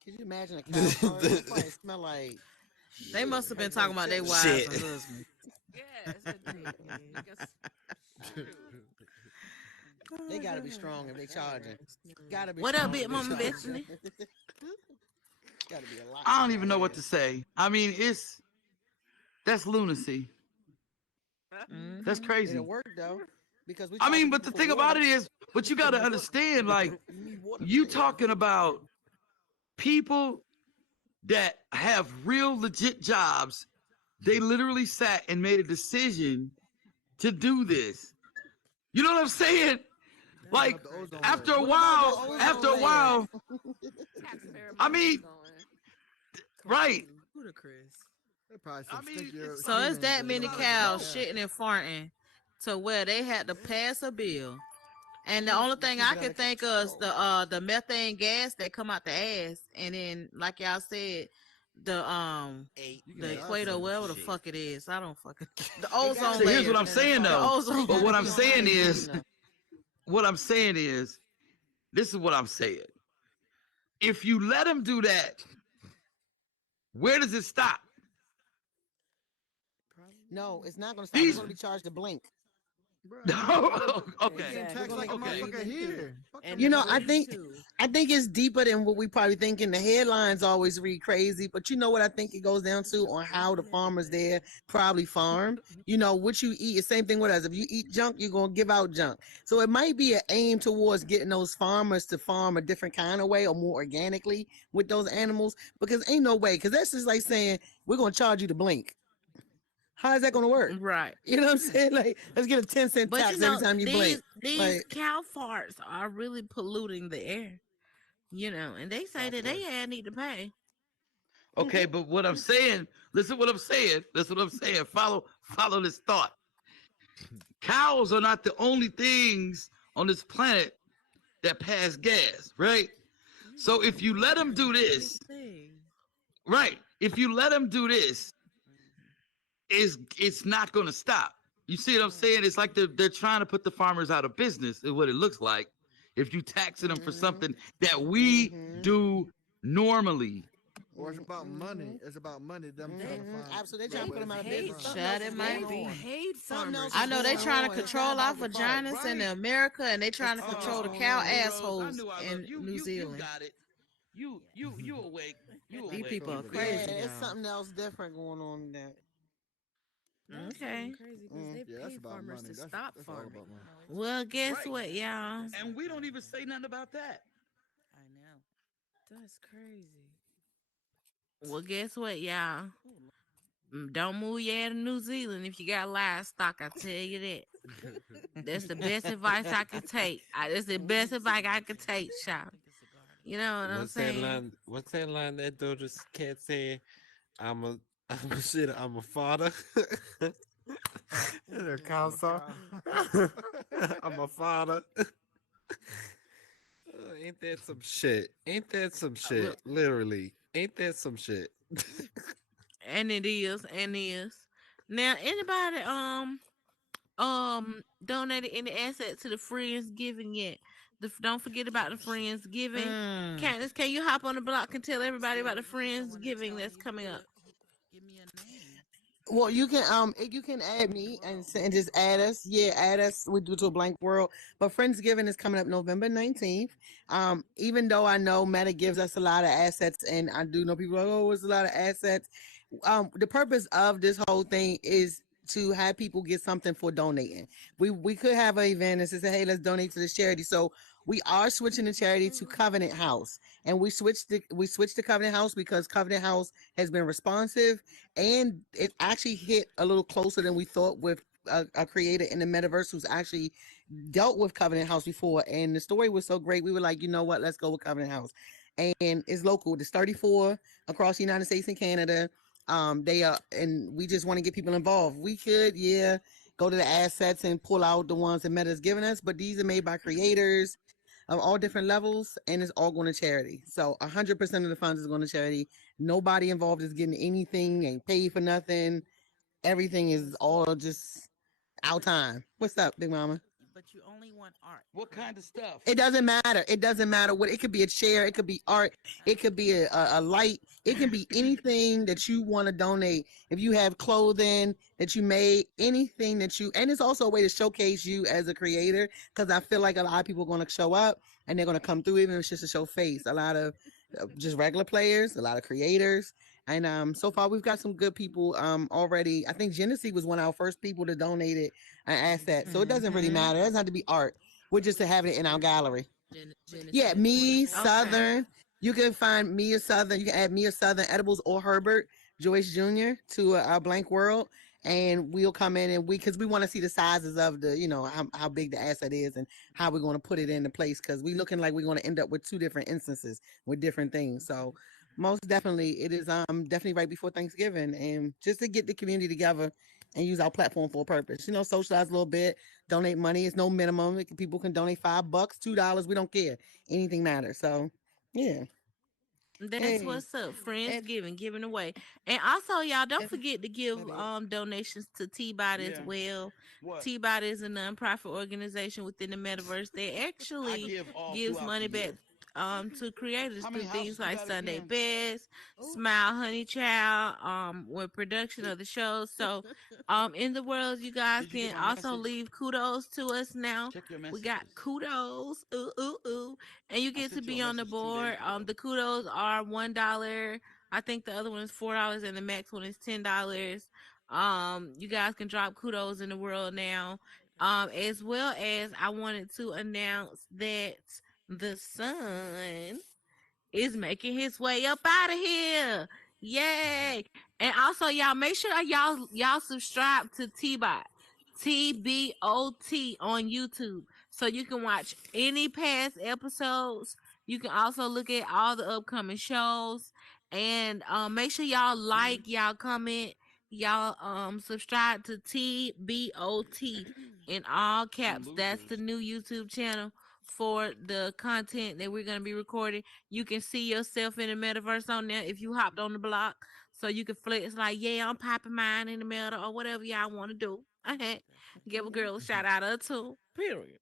Could you imagine a cow fart? It probably smell like. They must have been talking about their wives Shit. and husbands. yes, They gotta be strong if they charging. Gotta be. What up, strong Big if they Mama charging. Bethany? Gotta be a lot. I don't even know what to say. I mean, that's lunacy. That's crazy. It'll work though, because we. I mean, charging but the people thing for about water. it is, but you got to understand, like, you talking about people that have real legit jobs. They literally sat and made a decision to do this. You know what I'm saying? Like, after a while, I mean, right. So it's that many cows shitting and farting to where they had to pass a bill. And the only thing I can think of is the methane gas that come out the ass, and then like y'all said, the equator, wherever the fuck it is, I don't fucking the ozone So layer. here's what I'm saying The though. ozone But what I'm layer. saying is, this is what I'm saying. If you let them do that, where does it stop? No, it's not gonna stop. We're gonna be charged to blink. Okay. You know, I think it's deeper than what we probably thinking. The headlines always read crazy, but you know what I think it goes down to on how the farmers there probably farmed. You know, what you eat is same thing with us. If you eat junk, you're gonna give out junk. So it might be an aim towards getting those farmers to farm a different kind of way or more organically with those animals, because ain't no way, because that's just like saying we're gonna charge you to blink. How is that going to work? Right. You know what I'm saying? Like, let's get a 10-cent But tax you know, every time you blink. these Like, cow farts are really polluting the air. You know, and they say that they need to pay. Okay, but what I'm saying, listen what I'm saying. Listen what I'm saying. Follow this thought. Cows are not the only things on this planet that pass gas, right? So if you let them do this, right? If you let them do this, it's not going to stop. You see what I'm saying? It's like they're trying to put the farmers out of business, is what it looks like. If you taxing them for something that we do normally. Or it's about money. It's about money. Them trying to find. Absolutely, they're trying to put them out of business. Child, it might be. Farmers. I know they trying to control our vaginas in America, and they trying to control the cow assholes in New Zealand. You got it. You awake. You These awake. people are Yeah, crazy. it's something else different going on there. Okay. Yeah, that's about money. That's all about money. Well, guess Right. what, y'all? And we don't even say nothing about that. I know. That's crazy. Well, guess what, y'all? Don't move your ass to New Zealand if you got livestock. I tell you that. That's the best advice I could take. That's the best advice I could take, child. You know what I'm saying? What's that line that Doja's cat said? I'm a father. And her cow saw. I'm a father. Ain't that some shit? Ain't that some shit? Literally. Ain't that some shit? And it is. Now, anybody donated any asset to the Friendsgiving yet? Don't forget about the Friendsgiving. Candace, can you hop on the block and tell everybody about the Friendsgiving that's coming up? Give me a name. Well, you can add me and just add us. Yeah, add us. We do to a blank world. But Friendsgiving is coming up November 19th. Even though I know Meta gives us a lot of assets, and I do know people are like, oh, it's a lot of assets. The purpose of this whole thing is to have people get something for donating. We could have an event and say, hey, let's donate to this charity. So we are switching the charity to Covenant House, and we switched to Covenant House because Covenant House has been responsive, and it actually hit a little closer than we thought with a creator in the metaverse who's actually dealt with Covenant House before, and the story was so great. We were like, you know what? Let's go with Covenant House, and it's local. It's 34 across the United States and Canada. They are, and we just want to get people involved. We could, yeah, go to the assets and pull out the ones that Meta's given us, but these are made by creators of all different levels, and it's all going to charity. So 100% of the funds is going to charity. Nobody involved is getting anything, ain't paid for nothing. Everything is all just our time. What's up, Big Mama? But you only want art. What correct? kind of stuff? It doesn't matter. It doesn't matter what. It could be a chair. It could be art. It could be a light. It can be anything that you want to donate. If you have clothing that you made, anything that you, and it's also a way to showcase you as a creator. Because I feel like a lot of people are going to show up and they're going to come through, even if it's just to show face. A lot of just regular players, a lot of creators. And so far we've got some good people already. I think Genesee was one of our first people to donate it an asset. So it doesn't really Mhm. matter. It doesn't have to be art. We're just to have it in our gallery. Yeah, Genesis. me, Okay. Southern. You can find Mia Southern. You can add Mia Southern Edibles or Herbert Joyce Jr. to our blank world, and we'll come in and because we want to see the sizes of the, how big the asset is and how we're going to put it into place because we looking like we're going to end up with two different instances with different things. So most definitely, it is definitely right before Thanksgiving, and just to get the community together and use our platform for a purpose. Socialize a little bit, donate money. It's no minimum. People can donate $5, $2. We don't care. Anything matters. So, yeah. That's Hey, what's up. and Friendsgiving, giving away. And also, y'all, don't and forget to give my bad. donations to T-Bot as Yeah. well. What? T-Bot is a nonprofit organization within the metaverse. They I actually give all gives throughout the money back year. to creators How many through things houses you like got Sunday again? Best, Smile Honey Child, with production of the show. So in the world, you guys Did you get can my also message? leave kudos to us now. Check your We got messages. kudos. Ooh, ooh, ooh. And you I get to sent you a be on the message 2 days board. ago. The kudos are $1. I think the other one is $4, and the max one is $10. You guys can drop kudos in the world now. As well as I wanted to announce that the sun is making his way up out of here. Yay! And also, y'all make sure y'all subscribe to T-Bot, TBOT on YouTube, so you can watch any past episodes. You can also look at all the upcoming shows, and make sure y'all like, y'all comment, y'all subscribe to TBOT in all Them caps. That's the losers. new YouTube channel for the content that we're going to be recording. You can see yourself in the metaverse on there if you hopped on the block. So you can flex like, yeah, I'm popping mine in the meta or whatever y'all want to do. Okay. Give a girl a shout out or two. Period.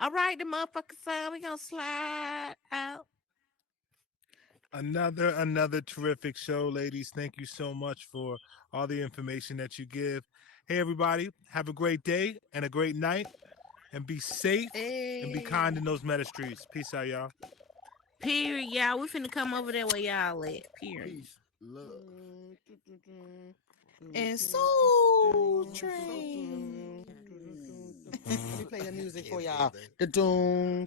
All right, the motherfucker son, we gonna slide out. Another terrific show, ladies. Thank you so much for all the information that you give. Hey, everybody, have a great day and a great night, and be safe and be Hey. kind in those meta streets. Peace out, y'all. Period, y'all. We finna come over there where y'all at. Period. Peace, love. And Soul Train. Let me play the music for y'all. The doom,